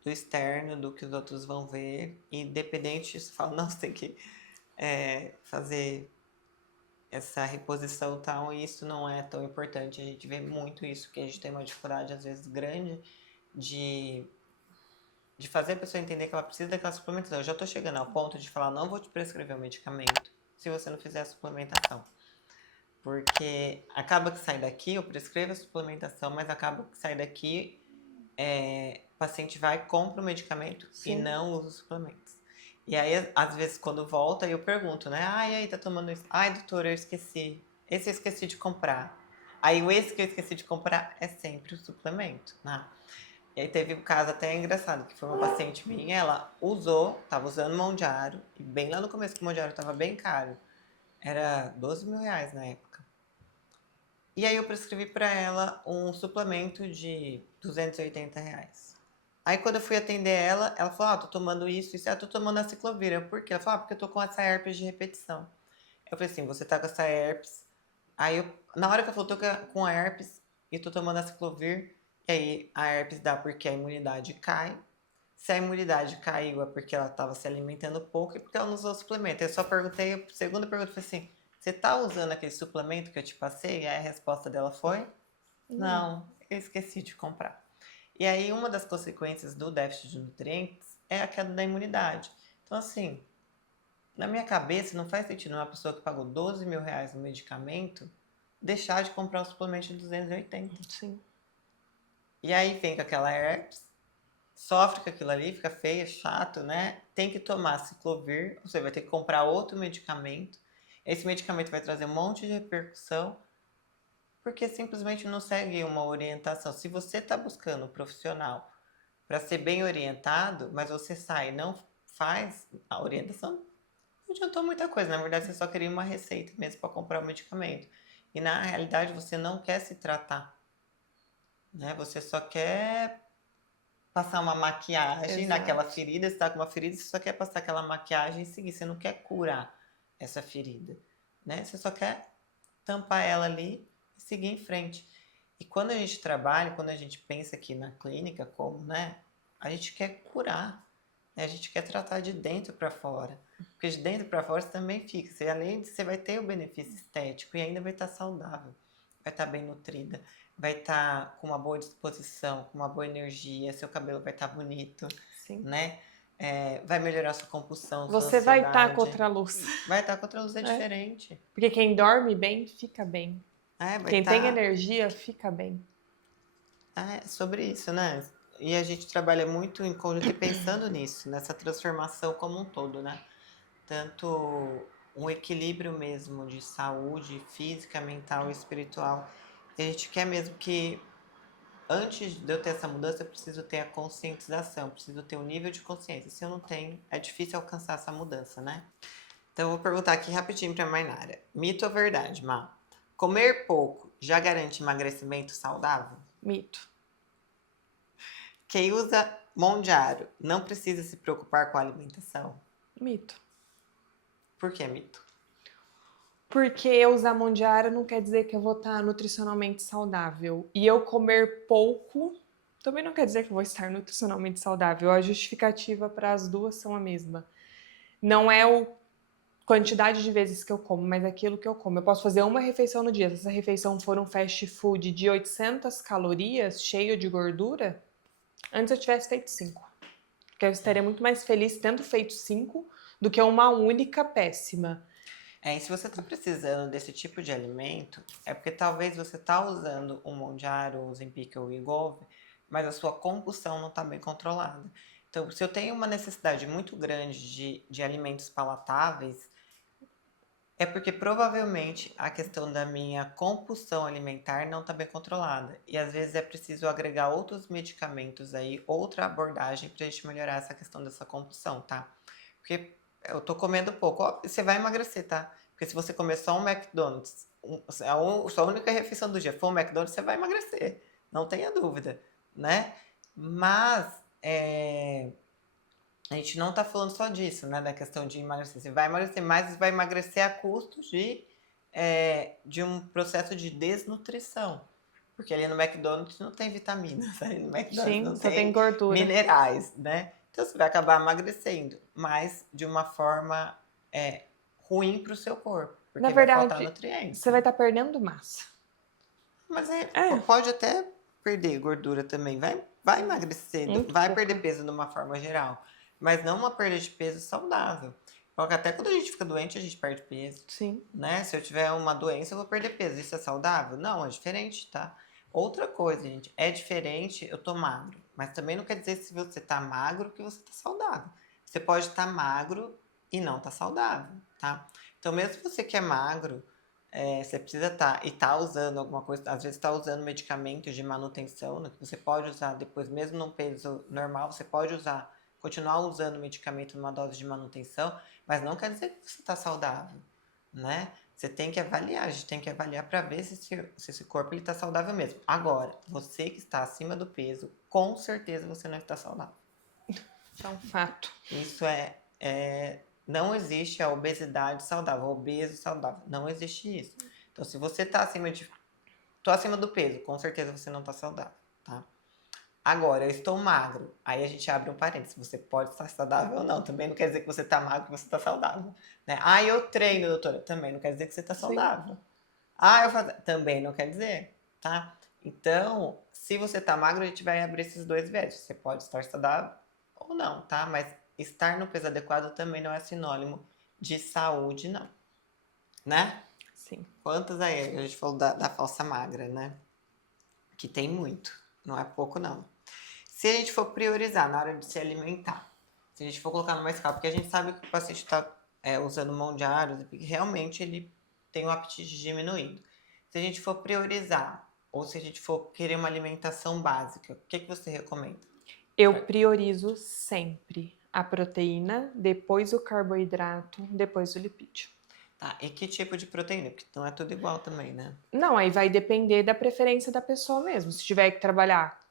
externo, do que os outros vão ver. E independente disso, falam, não, você tem que fazer essa reposição e tal, e isso não é tão importante. A gente vê muito isso, que a gente tem uma dificuldade, às vezes, grande de fazer a pessoa entender que ela precisa daquela suplementação. Eu já tô chegando ao ponto de falar, não vou te prescrever o medicamento se você não fizer a suplementação. Porque acaba que sai daqui, eu prescrevo a suplementação, mas acaba que sai daqui, o paciente vai, compra o medicamento e não usa os suplementos. E aí, às vezes, quando volta, eu pergunto, né? Ai, aí, tá tomando isso? Ai, doutora, eu esqueci. Esse eu esqueci de comprar. Aí, esse que eu esqueci de comprar é sempre o suplemento, né? E aí teve um caso até engraçado, que foi uma paciente minha, ela tava usando Mondiaro, e bem lá no começo que o Mondiaro tava bem caro. Era 12 mil reais na época. E aí eu prescrevi pra ela um suplemento de 280 reais. Aí quando eu fui atender ela falou, tô tomando isso, tô tomando a ciclovira. Por quê? Ela falou, porque eu tô com essa herpes de repetição. Eu falei assim, você tá com essa herpes. Aí na hora que ela falou, tô com a herpes e tô tomando a ciclovir, e aí a herpes dá porque a imunidade cai. Se a imunidade caiu é porque ela estava se alimentando pouco e porque ela não usou suplemento. Eu só perguntei, a segunda pergunta foi assim: você tá usando aquele suplemento que eu te passei? E aí a resposta dela foi: não, eu esqueci de comprar. E aí uma das consequências do déficit de nutrientes é a queda da imunidade. Então, assim, na minha cabeça não faz sentido uma pessoa que pagou 12 mil reais no medicamento deixar de comprar um suplemento de 280. Sim. E aí vem com aquela herpes, sofre com aquilo ali, fica feio, chato, né? Tem que tomar ciclovir, você vai ter que comprar outro medicamento. Esse medicamento vai trazer um monte de repercussão, porque simplesmente não segue uma orientação. Se você está buscando um profissional para ser bem orientado, mas você sai e não faz a orientação, não adiantou muita coisa. Na verdade, você só queria uma receita mesmo para comprar o medicamento. E na realidade, você não quer se tratar, né? Você só quer passar uma maquiagem Exato. naquela ferida. Você está com uma ferida, você só quer passar aquela maquiagem e seguir. Você não quer curar essa ferida, né? Você só quer tampar ela ali e seguir em frente. E quando a gente trabalha, quando a gente pensa aqui na clínica, como, né? A gente quer curar, né? A gente quer tratar de dentro para fora. Porque de dentro para fora você também fica. Você, além de você vai ter o benefício estético e ainda vai estar saudável, vai estar bem nutrida, vai estar com uma boa disposição, com uma boa energia, seu cabelo vai estar bonito, Sim. né? Vai melhorar sua compulsão, sua Você vai estar ansiedade. com outra luz. Vai estar com outra luz, é diferente. Porque quem dorme bem, fica bem. Vai Quem tem tá... energia, fica bem. É sobre isso, né? E a gente trabalha muito em conjunto e pensando nisso, nessa transformação como um todo, né? Tanto um equilíbrio mesmo de saúde física, mental e espiritual. E a gente quer mesmo que, antes de eu ter essa mudança, eu preciso ter a conscientização, preciso ter um nível de consciência. Se eu não tenho, é difícil alcançar essa mudança, né? Então, eu vou perguntar aqui rapidinho para a Mainara. Mito ou verdade, Má? Comer pouco já garante emagrecimento saudável? Mito. Quem usa Mondiaro não precisa se preocupar com a alimentação? Mito. Por que mito? Porque eu usar mão diária não quer dizer que eu vou estar nutricionalmente saudável. E eu comer pouco também não quer dizer que eu vou estar nutricionalmente saudável. A justificativa para as duas são a mesma. Não é a quantidade de vezes que eu como, mas aquilo que eu como. Eu posso fazer uma refeição no dia. Se essa refeição for um fast food de 800 calorias, cheio de gordura, antes eu tivesse feito 5. Porque eu estaria muito mais feliz tendo feito 5 do que uma única péssima. E se você está precisando desse tipo de alimento, é porque talvez você está usando o Mondiaro, o Ozempic ou o Wegovy, mas a sua compulsão não está bem controlada. Então, se eu tenho uma necessidade muito grande de alimentos palatáveis, é porque provavelmente a questão da minha compulsão alimentar não está bem controlada. E às vezes é preciso agregar outros medicamentos aí, outra abordagem para a gente melhorar essa questão dessa compulsão, tá? Porque eu tô comendo pouco, ó, você vai emagrecer, tá? Porque se você comer só um McDonald's, sua única refeição do dia for um McDonald's, você vai emagrecer. Não tenha dúvida, né? Mas a gente não tá falando só disso, né? Da questão de emagrecer. Você vai emagrecer, mas vai emagrecer a custo de um processo de desnutrição. Porque ali no McDonald's não tem vitaminas, ali no McDonald's Sim, não só tem tem gordura. minerais, né? Então você vai acabar emagrecendo, mas de uma forma ruim para o seu corpo. Porque Na vai faltar verdade, nutrientes. você vai estar perdendo massa. Mas pode até perder gordura também. Vai emagrecer, Muito vai pouca. perder peso de uma forma geral. Mas não uma perda de peso saudável. Porque até quando a gente fica doente, a gente perde peso. Sim. Né? Se eu tiver uma doença, eu vou perder peso. Isso é saudável? Não, é diferente, tá? Outra coisa, gente, é diferente, eu tô magro. Mas também não quer dizer que se você tá magro que você tá saudável. Você pode estar magro e não tá saudável, tá? Então, mesmo se você que é magro, você precisa tá usando alguma coisa, às vezes tá usando medicamentos de manutenção, né, que você pode usar depois, mesmo num peso normal, você pode continuar usando medicamento numa dose de manutenção, mas não quer dizer que você tá saudável, né? Você tem que avaliar, a gente tem que avaliar para ver se esse corpo está saudável mesmo. Agora, você que está acima do peso, com certeza você não está saudável. Isso é um fato. Isso não existe a obesidade saudável, obeso saudável. Não existe isso. Então, se você está acima do peso, com certeza você não está saudável, tá? Agora, eu estou magro. Aí a gente abre um parênteses. Você pode estar saudável ou não. Também não quer dizer que você está magro, que você está saudável. Né? Ah, eu treino, doutora. Também não quer dizer que você está Sim. saudável. Ah, eu faço. Também não quer dizer, tá? Então, se você tá magro, a gente vai abrir esses dois viés. Você pode estar saudável ou não, tá? Mas estar no peso adequado também não é sinônimo de saúde, não. Né? Sim. Quantas aí? A gente falou da falsa magra, né? Que tem muito. Não é pouco, não. Se a gente for priorizar na hora de se alimentar, se a gente for colocar numa escala, porque a gente sabe que o paciente está usando mão de ar, realmente ele tem um apetite diminuído. Se a gente for priorizar, ou se a gente for querer uma alimentação básica, o que você recomenda? Eu priorizo sempre a proteína, depois o carboidrato, depois o lipídio. Tá, e que tipo de proteína? Porque não é tudo igual também, né? Não, aí vai depender da preferência da pessoa mesmo. Se tiver que trabalhar,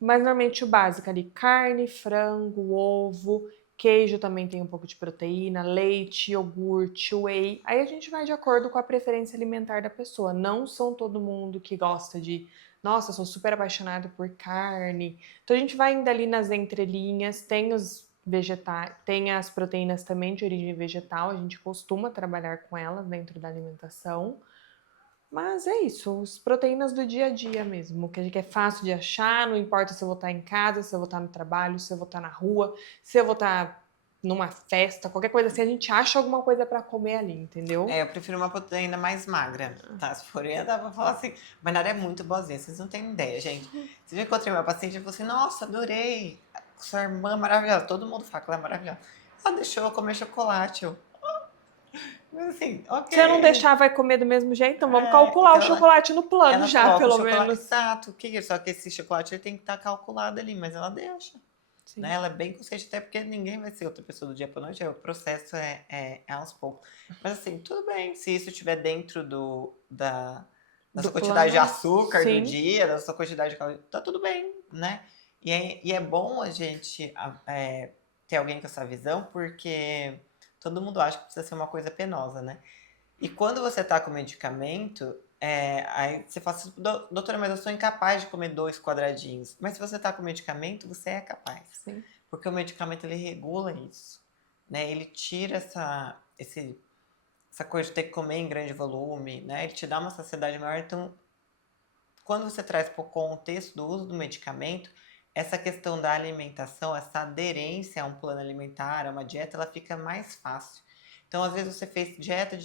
mas normalmente o básico ali, carne, frango, ovo, queijo também tem um pouco de proteína, leite, iogurte, whey. Aí a gente vai de acordo com a preferência alimentar da pessoa. Não são todo mundo que gosta de, nossa, eu sou super apaixonado por carne. Então a gente vai indo ali nas entrelinhas, tem os vegetais, tem as proteínas também de origem vegetal, a gente costuma trabalhar com elas dentro da alimentação. Mas é isso, as proteínas do dia a dia mesmo, que a gente é fácil de achar, não importa se eu vou estar em casa, se eu vou estar no trabalho, se eu vou estar na rua, se eu vou estar numa festa, qualquer coisa assim, a gente acha alguma coisa para comer ali, entendeu? Eu prefiro uma proteína mais magra, tá? Se for ia dar pra falar assim. Mas nada é muito boazinha, vocês não têm ideia, gente. Se eu encontrei uma paciente e falou assim, nossa, adorei. Sua irmã é maravilhosa. Todo mundo fala que ela é maravilhosa. Ela deixou eu comer chocolate. Mas assim, Se eu não ok. deixar, vai comer do mesmo jeito, então vamos calcular o Então chocolate no plano ela já, coloca o pelo chocolate. menos. Exato. Só que esse chocolate ele tem que estar calculado ali, mas ela deixa. Sim. Né? Ela é bem consciente, até porque ninguém vai ser outra pessoa do dia para noite, o processo é aos poucos. Mas assim, tudo bem, se isso estiver dentro da Do sua quantidade de plano, açúcar do sim. dia, da sua quantidade de calorias, tá tudo bem, né? E é bom a gente ter alguém com essa visão, porque todo mundo acha que precisa ser uma coisa penosa, né? E quando você tá com medicamento, aí você fala assim, doutora, mas eu sou incapaz de comer 2 quadradinhos. Mas se você tá com medicamento, você é capaz. Sim. Porque o medicamento, ele regula isso. Né? Ele tira essa coisa de ter que comer em grande volume, né? Ele te dá uma saciedade maior. Então, quando você traz para o contexto do uso do medicamento, essa questão da alimentação, essa aderência a um plano alimentar, a uma dieta, ela fica mais fácil. Então, às vezes você fez dieta,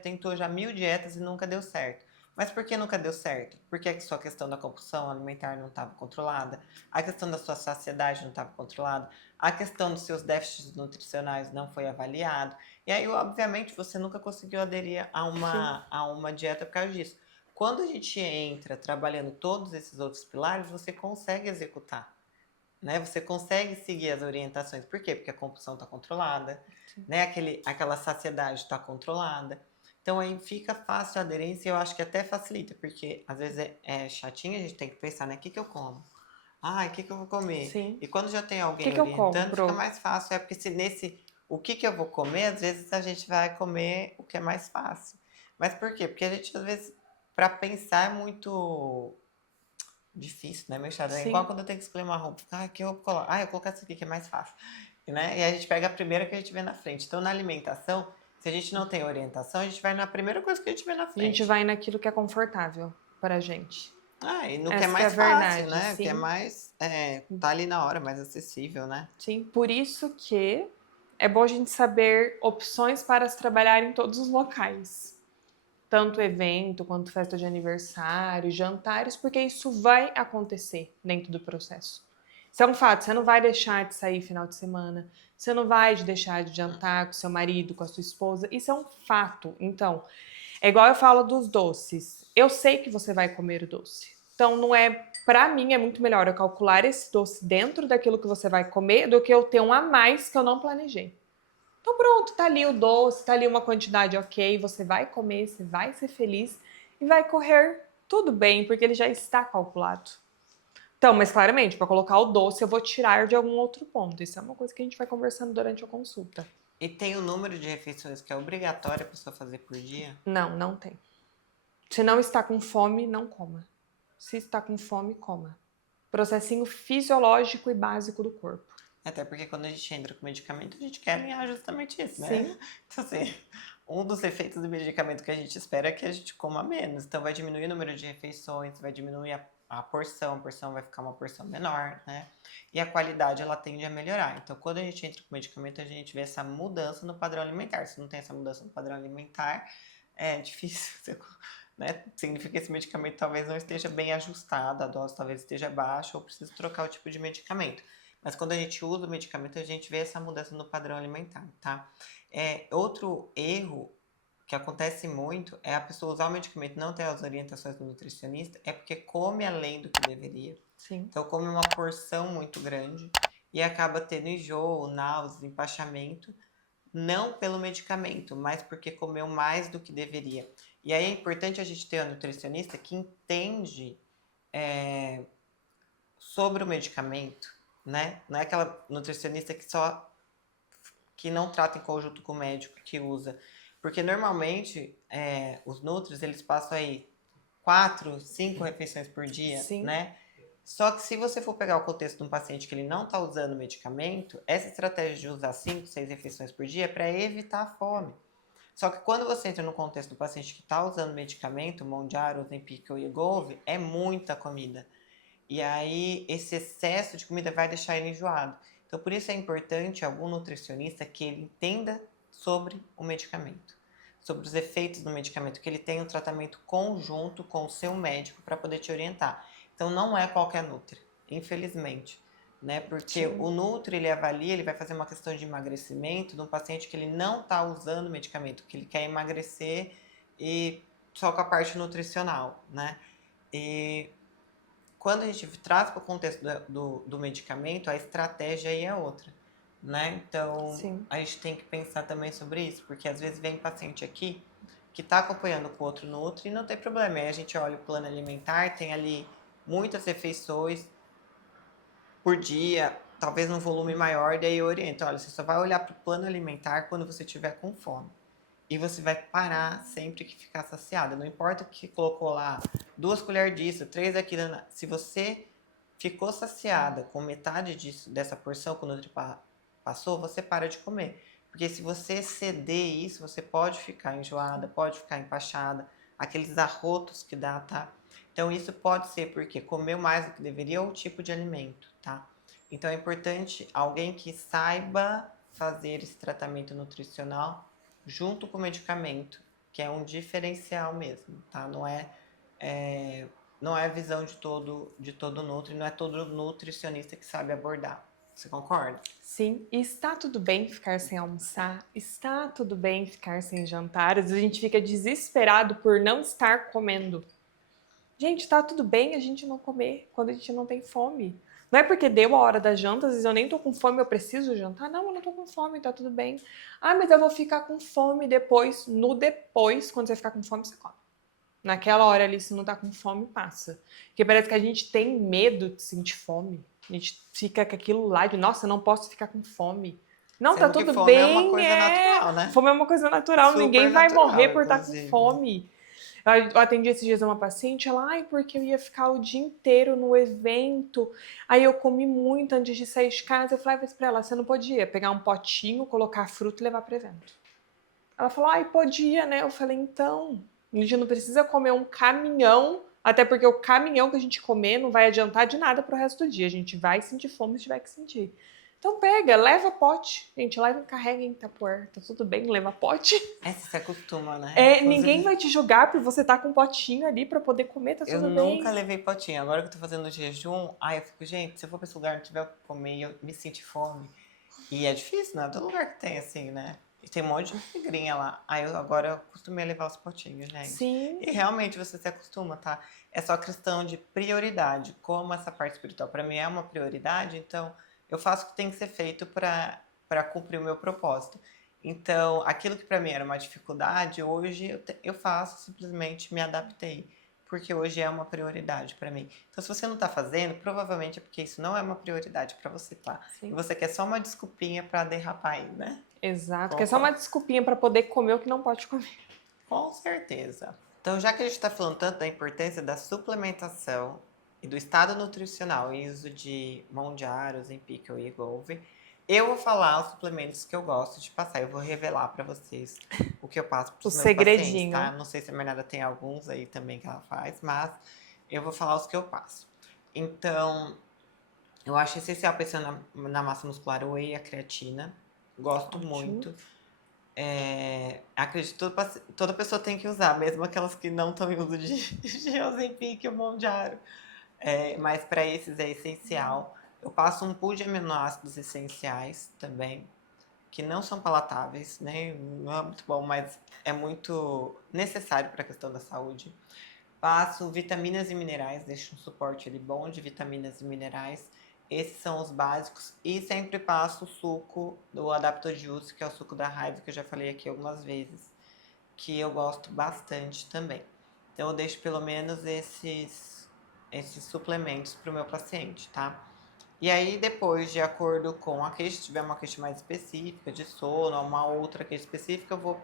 tentou já 1000 dietas e nunca deu certo. Mas por que nunca deu certo? Porque a sua questão da compulsão alimentar não estava controlada, a questão da sua saciedade não estava controlada, a questão dos seus déficits nutricionais não foi avaliado. E aí, obviamente, você nunca conseguiu aderir a uma dieta por causa disso. Quando a gente entra trabalhando todos esses outros pilares, você consegue executar, né? Você consegue seguir as orientações. Por quê? Porque a compulsão está controlada, né? Aquela saciedade está controlada. Então aí fica fácil a aderência e eu acho que até facilita, porque às vezes é chatinho, a gente tem que pensar, né? O que que eu como? O que que eu vou comer? Sim. E quando já tem O alguém que eu orientando, fica compro? mais fácil. Porque o que que eu vou comer, às vezes a gente vai comer o que é mais fácil. Mas por quê? Porque a gente, às vezes, para pensar é muito difícil, né, meu xará? É igual Sim. quando eu tenho que escolher uma roupa. Que eu vou colocar? Eu vou colocar essa aqui que é mais fácil. Né? E a gente pega a primeira que a gente vê na frente. Então, na alimentação, se a gente não tem orientação, a gente vai na primeira coisa que a gente vê na A gente frente. vai naquilo que é confortável pra gente. E no que é Essa que é a mais fácil, verdade, né? Que é sim. mais. Tá ali na hora, mais acessível, né? Sim, por isso que é bom a gente saber opções para se trabalhar em todos os locais. Tanto evento, quanto festa de aniversário, jantares, porque isso vai acontecer dentro do processo. Isso é um fato, você não vai deixar de sair final de semana, você não vai deixar de jantar com seu marido, com a sua esposa, isso é um fato. Então, é igual eu falo dos doces. Eu sei que você vai comer o doce. Então, não é. Pra mim, é muito melhor eu calcular esse doce dentro daquilo que você vai comer do que eu ter um a mais que eu não planejei. Então, pronto, tá ali o doce, tá ali uma quantidade ok, você vai comer, você vai ser feliz e vai correr tudo bem, porque ele já está calculado. Então, mas claramente, para colocar o doce, eu vou tirar de algum outro ponto. Isso é uma coisa que a gente vai conversando durante a consulta. E tem o número de refeições que é obrigatório a pessoa fazer por dia? Não, não tem. Se não está com fome, não coma. Se está com fome, coma. processinho fisiológico e básico do corpo. Até porque quando a gente entra com medicamento, a gente quer alinhar justamente isso, né? Sim. Então, assim, um dos efeitos do medicamento que a gente espera é que a gente coma menos. Então, vai diminuir o número de refeições, vai diminuir a porção vai ficar uma porção menor, né? E a qualidade, ela tende a melhorar. Então, quando a gente entra com medicamento, a gente vê essa mudança no padrão alimentar. Se não tem essa mudança no padrão alimentar, é difícil, né? Significa que esse medicamento talvez não esteja bem ajustado, a dose talvez esteja baixa, ou precisa trocar o tipo de medicamento. Mas quando a gente usa o medicamento, a gente vê essa mudança no padrão alimentar, tá? Outro erro que acontece muito é a pessoa usar o medicamento e não ter as orientações do nutricionista, é porque come além do que deveria. Sim. Então come uma porção muito grande e acaba tendo enjoo, náuseas, empachamento, não pelo medicamento, mas porque comeu mais do que deveria. E aí é importante a gente ter um nutricionista que entende sobre o medicamento, né? Não é aquela nutricionista que não trata em conjunto com o médico que usa. Porque normalmente os nutris, eles passam aí 4, 5 refeições por dia, Sim. né? Só que se você for pegar o contexto de um paciente que ele não está usando medicamento, essa estratégia de usar 5, 6 refeições por dia é para evitar a fome. Só que quando você entra no contexto do paciente que está usando medicamento, Mounjaro, Ozempic ou Wegovy, é muita comida. E aí, esse excesso de comida vai deixar ele enjoado. Então, por isso é importante algum nutricionista que ele entenda sobre o medicamento, sobre os efeitos do medicamento, que ele tenha um tratamento conjunto com o seu médico para poder te orientar. Então, não é qualquer nutri, infelizmente, né? Porque Sim. o nutri, ele avalia, ele vai fazer uma questão de emagrecimento de um paciente que ele não está usando medicamento, que ele quer emagrecer e só com a parte nutricional, né? E quando a gente traz para o contexto do medicamento, a estratégia aí é outra, né? Então, Sim. a gente tem que pensar também sobre isso, porque às vezes vem paciente aqui que está acompanhando com outro nutri e não tem problema. Aí a gente olha o plano alimentar, tem ali muitas refeições por dia, talvez num volume maior, daí eu oriento, olha, você só vai olhar para o plano alimentar quando você estiver com fome. E você vai parar sempre que ficar saciada. Não importa que colocou lá 2 colheres disso, 3 daquilo. Se você ficou saciada com metade disso, dessa porção que o Nutri passou, você para de comer. Porque se você exceder isso, você pode ficar enjoada, pode ficar empachada, aqueles arrotos que dá, tá? Então isso pode ser porque comeu mais do que deveria ou o tipo de alimento, tá? Então é importante alguém que saiba fazer esse tratamento nutricional junto com o medicamento, que é um diferencial mesmo, tá? Não é a visão de todo nutri, não é todo nutricionista que sabe abordar. Você concorda? Sim, e está tudo bem ficar sem almoçar, está tudo bem ficar sem jantar, às vezes a gente fica desesperado por não estar comendo. Gente, tá tudo bem a gente não comer quando a gente não tem fome. Não é porque deu a hora da janta, às vezes eu nem tô com fome, eu preciso jantar. Não, eu não tô com fome, tá tudo bem. Ah, mas eu vou ficar com fome depois. No depois, quando você ficar com fome, você come. Naquela hora ali, se não tá com fome, passa. Porque parece que a gente tem medo de sentir fome. A gente fica com aquilo lá de, nossa, eu não posso ficar com fome. Não, tá Sendo que tudo fome é uma bem, coisa natural, né? Fome é uma coisa natural, Super ninguém vai natural, morrer por estar com inclusive. fome. Eu atendi esses dias uma paciente, ela, ai, porque eu ia ficar o dia inteiro no evento, aí eu comi muito antes de sair de casa. Eu falei pra ela, você não podia pegar um potinho, colocar fruta e levar pro evento. Ela falou, ai, podia, né? Eu falei, então, a gente não precisa comer um caminhão, até porque o caminhão que a gente comer não vai adiantar de nada pro resto do dia. A gente vai sentir fome se tiver que sentir. Então pega, leva pote. Gente, leva e carrega em Itapuer. Tá tudo bem, leva pote. Você se acostuma, né? Ninguém vai te julgar por você estar com um potinho ali pra poder comer, tá Eu tudo bem. nunca levei potinho. Agora que eu tô fazendo jejum, eu fico, gente, se eu for pra esse lugar e não tiver o que comer e eu me sentir fome. E é difícil, não é todo lugar que tem assim, né? E tem um monte de regrinha lá. Agora eu acostumei a levar os potinhos, gente. Sim. E realmente você se acostuma, tá? É só questão de prioridade. Como essa parte espiritual pra mim é uma prioridade, então eu faço o que tem que ser feito pra cumprir o meu propósito. Então, aquilo que pra mim era uma dificuldade, hoje eu faço, simplesmente me adaptei. Porque hoje é uma prioridade pra mim. Então, se você não tá fazendo, provavelmente é porque isso não é uma prioridade pra você, tá? Sim. E você quer só uma desculpinha pra derrapar aí, né? Exato, que é só uma desculpinha pra poder comer o que não pode comer. Com certeza. Então, já que a gente tá falando tanto da importância da suplementação, e do estado nutricional e uso de Mondial, Ozempic ou Wegovy, eu vou falar os suplementos que eu gosto de passar. Eu vou revelar para vocês o que eu passo para O os meus pacientes, tá? segredinho. Não sei se a Bernarda tem alguns aí também que ela faz, mas eu vou falar os que eu passo. Então, eu acho essencial pensando na massa muscular o whey e a creatina. Gosto Ótimo. muito. Acredito que toda pessoa tem que usar, mesmo aquelas que não estão em uso de Ozempic ou Mondial. Mas para esses é essencial. Eu passo um pool de aminoácidos essenciais também, que não são palatáveis, né? Não é muito bom, mas é muito necessário para a questão da saúde. Passo vitaminas e minerais, deixo um suporte ali bom de vitaminas e minerais. Esses são os básicos. E sempre passo o suco do Adapto Juice, que é o suco da raiva, que eu já falei aqui algumas vezes, que eu gosto bastante também. Então eu deixo pelo menos esses suplementos para o meu paciente, tá? E aí depois, de acordo com a queixa, se tiver uma queixa mais específica de sono, uma outra queixa específica, eu vou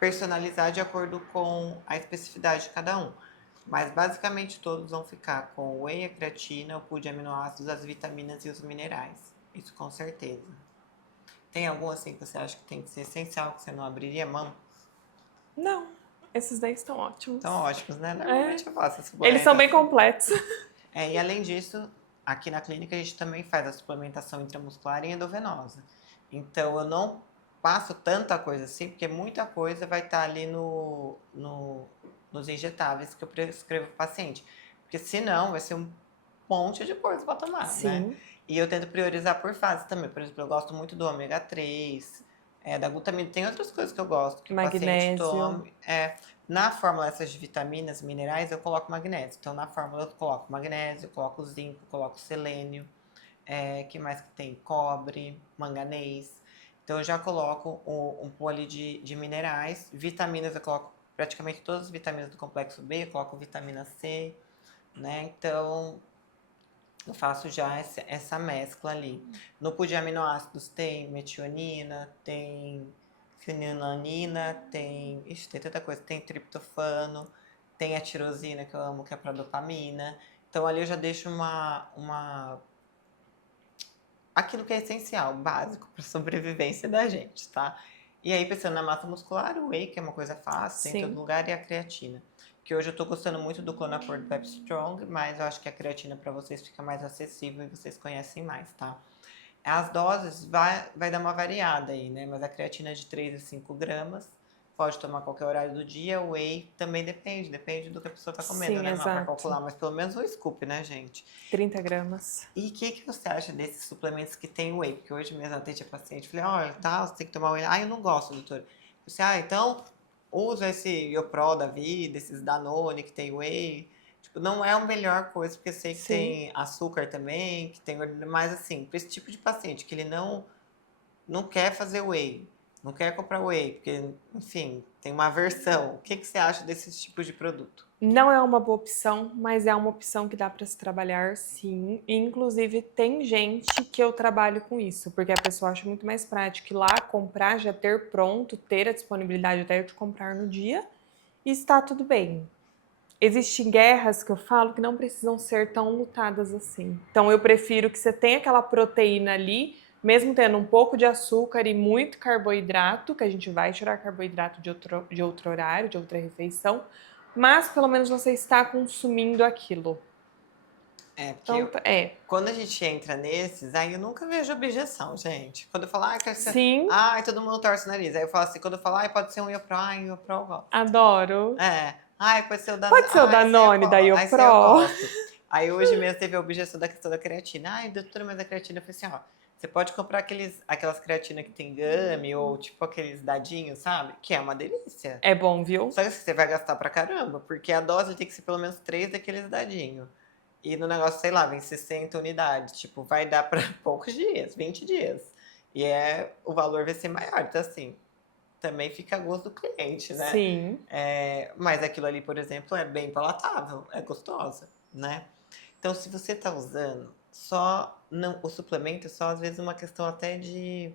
personalizar de acordo com a especificidade de cada um. Mas basicamente todos vão ficar com o whey, a creatina, o pool de aminoácidos, as vitaminas e os minerais. Isso com certeza. Tem algum assim que você acha que tem que ser essencial, que você não abriria mão? Não, esses daí estão ótimos. Estão ótimos, né? Normalmente eu faço essa Eles são bem suplementação. completos. E além disso, aqui na clínica a gente também faz a suplementação intramuscular e endovenosa. Então eu não passo tanta coisa assim, porque muita coisa vai estar ali nos injetáveis que eu prescrevo para o paciente. Porque senão vai ser um monte de coisa para tomar, né? Sim. E eu tento priorizar por fase também. Por exemplo, eu gosto muito do ômega 3, da glutamina. Tem outras coisas que eu gosto que o paciente Magnésio. tome. Na fórmula essas de vitaminas, minerais, eu coloco magnésio. Então, na fórmula eu coloco magnésio, coloco zinco, coloco selênio. Que mais que tem? Cobre, manganês. Então, eu já coloco um poli de minerais. Vitaminas, eu coloco praticamente todas as vitaminas do complexo B. Eu coloco vitamina C, né? Então, eu faço já essa mescla ali. No pool de aminoácidos tem metionina, tem fenilanina, tem... Ixi, tem tanta coisa. Tem triptofano, tem a tirosina, que eu amo, que é para dopamina. Então ali eu já deixo aquilo que é essencial, básico para a sobrevivência da gente, tá? E aí, pensando na massa muscular, o whey, que é uma coisa fácil, tem em todo Sim. lugar, e a creatina. Que hoje eu tô gostando muito do Clonapore do Pepsi Strong, mas eu acho que a creatina para vocês fica mais acessível e vocês conhecem mais, tá? As doses vai dar uma variada aí, né? Mas a creatina é de 3 a 5 gramas. Pode tomar qualquer horário do dia. O whey também depende do que a pessoa tá comendo, Sim, né, Má? Pra exato. calcular, mas pelo menos um scoop, né, gente? 30 gramas. E o que você acha desses suplementos que tem whey? Porque hoje mesmo eu atendi a paciente, falei, olha, tá, você tem que tomar whey. Ah, eu não gosto, doutora. Eu disse, então usa esse Iopro da vida, esses Danone que tem whey. Tipo, não é a melhor coisa, porque eu sei que Sim. tem açúcar também, que tem gordura, mas assim, para esse tipo de paciente, que ele não quer fazer whey, não quer comprar whey, porque, enfim, tem uma aversão. O que você acha desses tipos de produto? Não é uma boa opção, mas é uma opção que dá para se trabalhar, sim. E, inclusive, tem gente que eu trabalho com isso, porque a pessoa acha muito mais prático ir lá comprar, já ter pronto, ter a disponibilidade até de comprar no dia e está tudo bem. Existem guerras que eu falo que não precisam ser tão lutadas assim. Então, eu prefiro que você tenha aquela proteína ali, mesmo tendo um pouco de açúcar e muito carboidrato, que a gente vai tirar carboidrato de outro horário, de outra refeição, mas pelo menos você está consumindo aquilo. Porque Então, quando a gente entra nesses, aí eu nunca vejo objeção, gente. Quando eu falo, quero ser... Sim, todo mundo torce o nariz. Aí eu falo assim, quando eu falo, pode ser um Iopro, Iopro eu gosto. adoro. Pode ser o Pode ser o Danone da esse aí eu Iopro. gosto. Aí hoje mesmo teve a objeção da questão da creatina. Doutora, mas a creatina, eu falei assim, você pode comprar aquelas creatina que tem gummy ou tipo aqueles dadinhos, sabe? Que é uma delícia. É bom, viu? Só que você vai gastar pra caramba, porque a dose tem que ser pelo menos 3 daqueles dadinhos. E no negócio, sei lá, vem 60 unidades. Tipo, vai dar pra poucos dias, 20 dias. E o valor vai ser maior. Então, assim, também fica a gosto do cliente, né? Sim. Mas aquilo ali, por exemplo, é bem palatável, é gostosa, né? Então, se você tá usando o suplemento, é só às vezes uma questão até de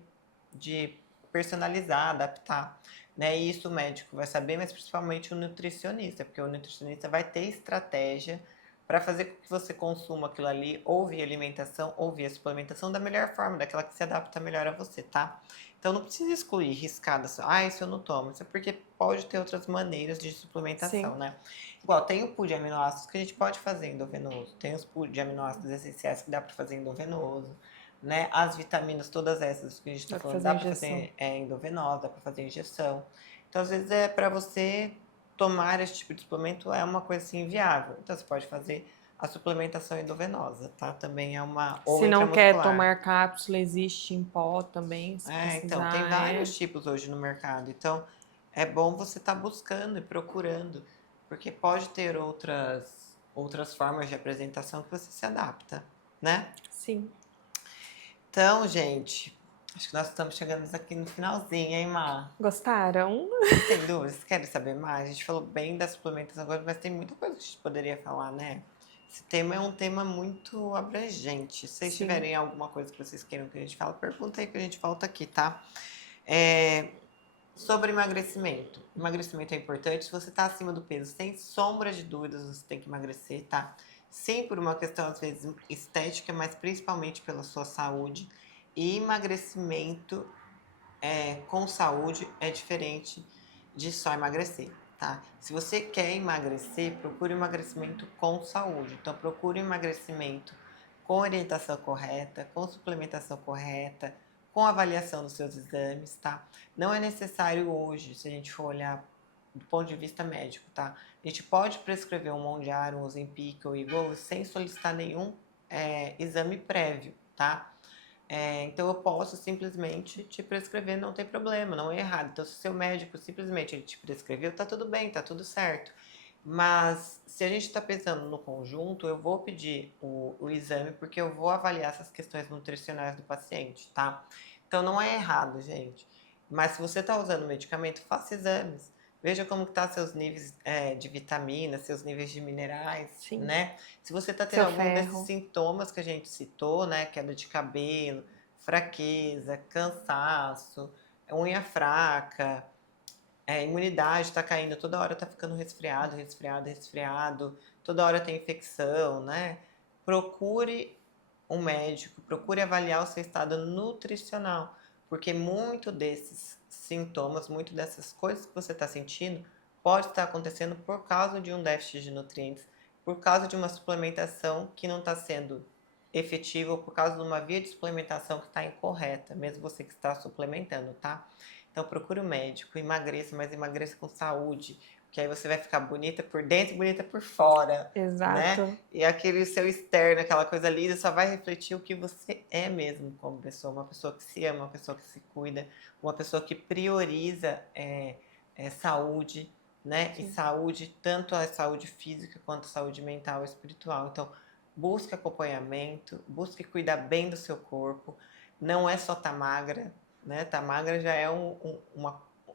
personalizar, adaptar, né? E isso o médico vai saber, mas principalmente o nutricionista, porque o nutricionista vai ter estratégia para fazer com que você consuma aquilo ali, ou via alimentação, ou via suplementação, da melhor forma, daquela que se adapta melhor a você, tá? Então não precisa excluir, riscar, isso eu não tomo. Isso é porque pode ter outras maneiras de suplementação, Sim. né? Igual, tem o pool de aminoácidos que a gente pode fazer endovenoso. Tem os pool de aminoácidos essenciais que dá para fazer endovenoso, né? As vitaminas, todas essas que a gente tá Dá pra falando, fazer dá para injeção. fazer endovenosa, dá para fazer injeção. Então, às vezes, para você tomar esse tipo de suplemento é uma coisa assim viável. Então, você pode fazer a suplementação endovenosa, tá? Também é uma... Ou Se não quer intramuscular. tomar cápsula, existe em pó também, se Então, tem precisar, vários tipos hoje no mercado. Então, é bom você estar buscando e procurando, porque pode ter outras formas de apresentação que você se adapta, né? Sim. Então, gente, acho que nós estamos chegando aqui no finalzinho, hein, Má? Gostaram? Tem dúvidas? Vocês querem saber mais? A gente falou bem das suplementação agora, mas tem muita coisa que a gente poderia falar, né? Esse tema é um tema muito abrangente. Se vocês Sim. tiverem alguma coisa que vocês queiram que a gente fale, pergunta aí que a gente volta aqui, tá? É, sobre emagrecimento. Emagrecimento é importante. Se você está acima do peso, sem sombra de dúvidas, você tem que emagrecer, tá? Sim, por uma questão, às vezes, estética, mas principalmente pela sua saúde. E emagrecimento com saúde é diferente de só emagrecer, tá? Se você quer emagrecer, procure emagrecimento com saúde. Então, procure emagrecimento com orientação correta, com suplementação correta, com avaliação dos seus exames, tá? Não é necessário hoje, se a gente for olhar do ponto de vista médico, tá? A gente pode prescrever um Mounjaro, um Ozempic ou Wegovy sem solicitar nenhum exame prévio, tá? Então eu posso simplesmente te prescrever, não tem problema, não é errado. Então se o seu médico simplesmente ele te prescreveu, tá tudo bem, tá tudo certo. Mas se a gente está pensando no conjunto, eu vou pedir o exame porque eu vou avaliar essas questões nutricionais do paciente, tá? Então não é errado, gente. Mas se você está usando medicamento, faça exames. Veja como que tá seus níveis de vitaminas, seus níveis de minerais, Sim. né? Se você está tendo Seu algum desses ferro. sintomas que a gente citou, né? Queda de cabelo, fraqueza, cansaço, unha fraca, imunidade está caindo, toda hora está ficando resfriado, toda hora tem infecção, né? Procure um médico, procure avaliar o seu estado nutricional, porque muito desses sintomas, muito dessas coisas que você está sentindo, pode estar acontecendo por causa de um déficit de nutrientes, por causa de uma suplementação que não está sendo efetiva, ou por causa de uma via de suplementação que está incorreta, mesmo você que está suplementando, tá? Então procure um médico, emagreça, mas emagreça com saúde, que aí você vai ficar bonita por dentro e bonita por fora, Exato. né? E aquele seu externo, aquela coisa linda, só vai refletir o que você é mesmo como pessoa. Uma pessoa que se ama, uma pessoa que se cuida, uma pessoa que prioriza saúde, né? Sim. E saúde, tanto a saúde física quanto a saúde mental e espiritual. Então, busque acompanhamento, busque cuidar bem do seu corpo. Não é só estar magra, né? Tá magra já é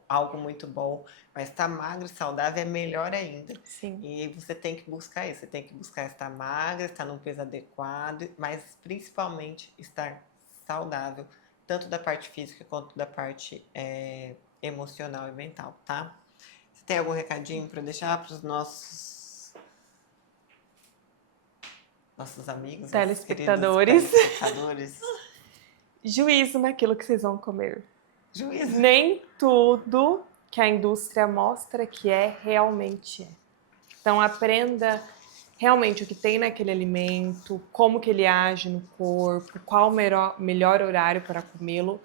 algo muito bom, mas tá magra e saudável é melhor ainda. Sim. E você tem que buscar isso, você tem que buscar estar magra, estar num peso adequado, mas principalmente estar saudável, tanto da parte física quanto da parte emocional e mental, tá? Você tem algum recadinho para deixar para os nossos amigos, nossos queridos Telespectadores. telespectadores? Juízo naquilo que vocês vão comer. Juízo. Nem tudo que a indústria mostra que realmente é. Então aprenda realmente o que tem naquele alimento, como que ele age no corpo, qual o melhor horário para comê-lo.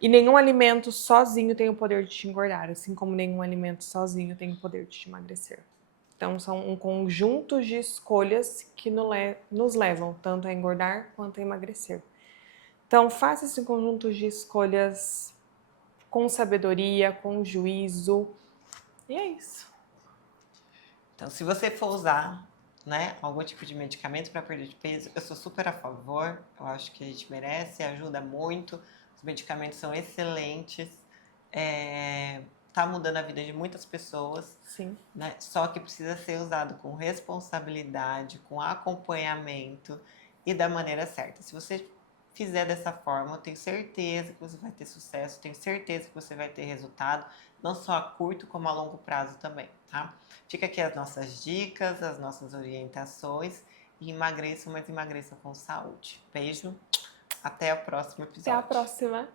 E nenhum alimento sozinho tem o poder de te engordar, assim como nenhum alimento sozinho tem o poder de te emagrecer. Então são um conjunto de escolhas que nos levam tanto a engordar quanto a emagrecer. Então faça esse conjunto de escolhas com sabedoria, com juízo. E é isso. Então, se você for usar, né, algum tipo de medicamento para perda de peso, eu sou super a favor. Eu acho que a gente merece, ajuda muito. Os medicamentos são excelentes. Tá mudando a vida de muitas pessoas. Sim. Né? Só que precisa ser usado com responsabilidade, com acompanhamento e da maneira certa. Se você fizer dessa forma, eu tenho certeza que você vai ter sucesso, tenho certeza que você vai ter resultado, não só a curto como a longo prazo também, tá? Fica aqui as nossas dicas, as nossas orientações e emagreça, mas emagreça com saúde. Beijo, até o próximo Até a episódio. próxima!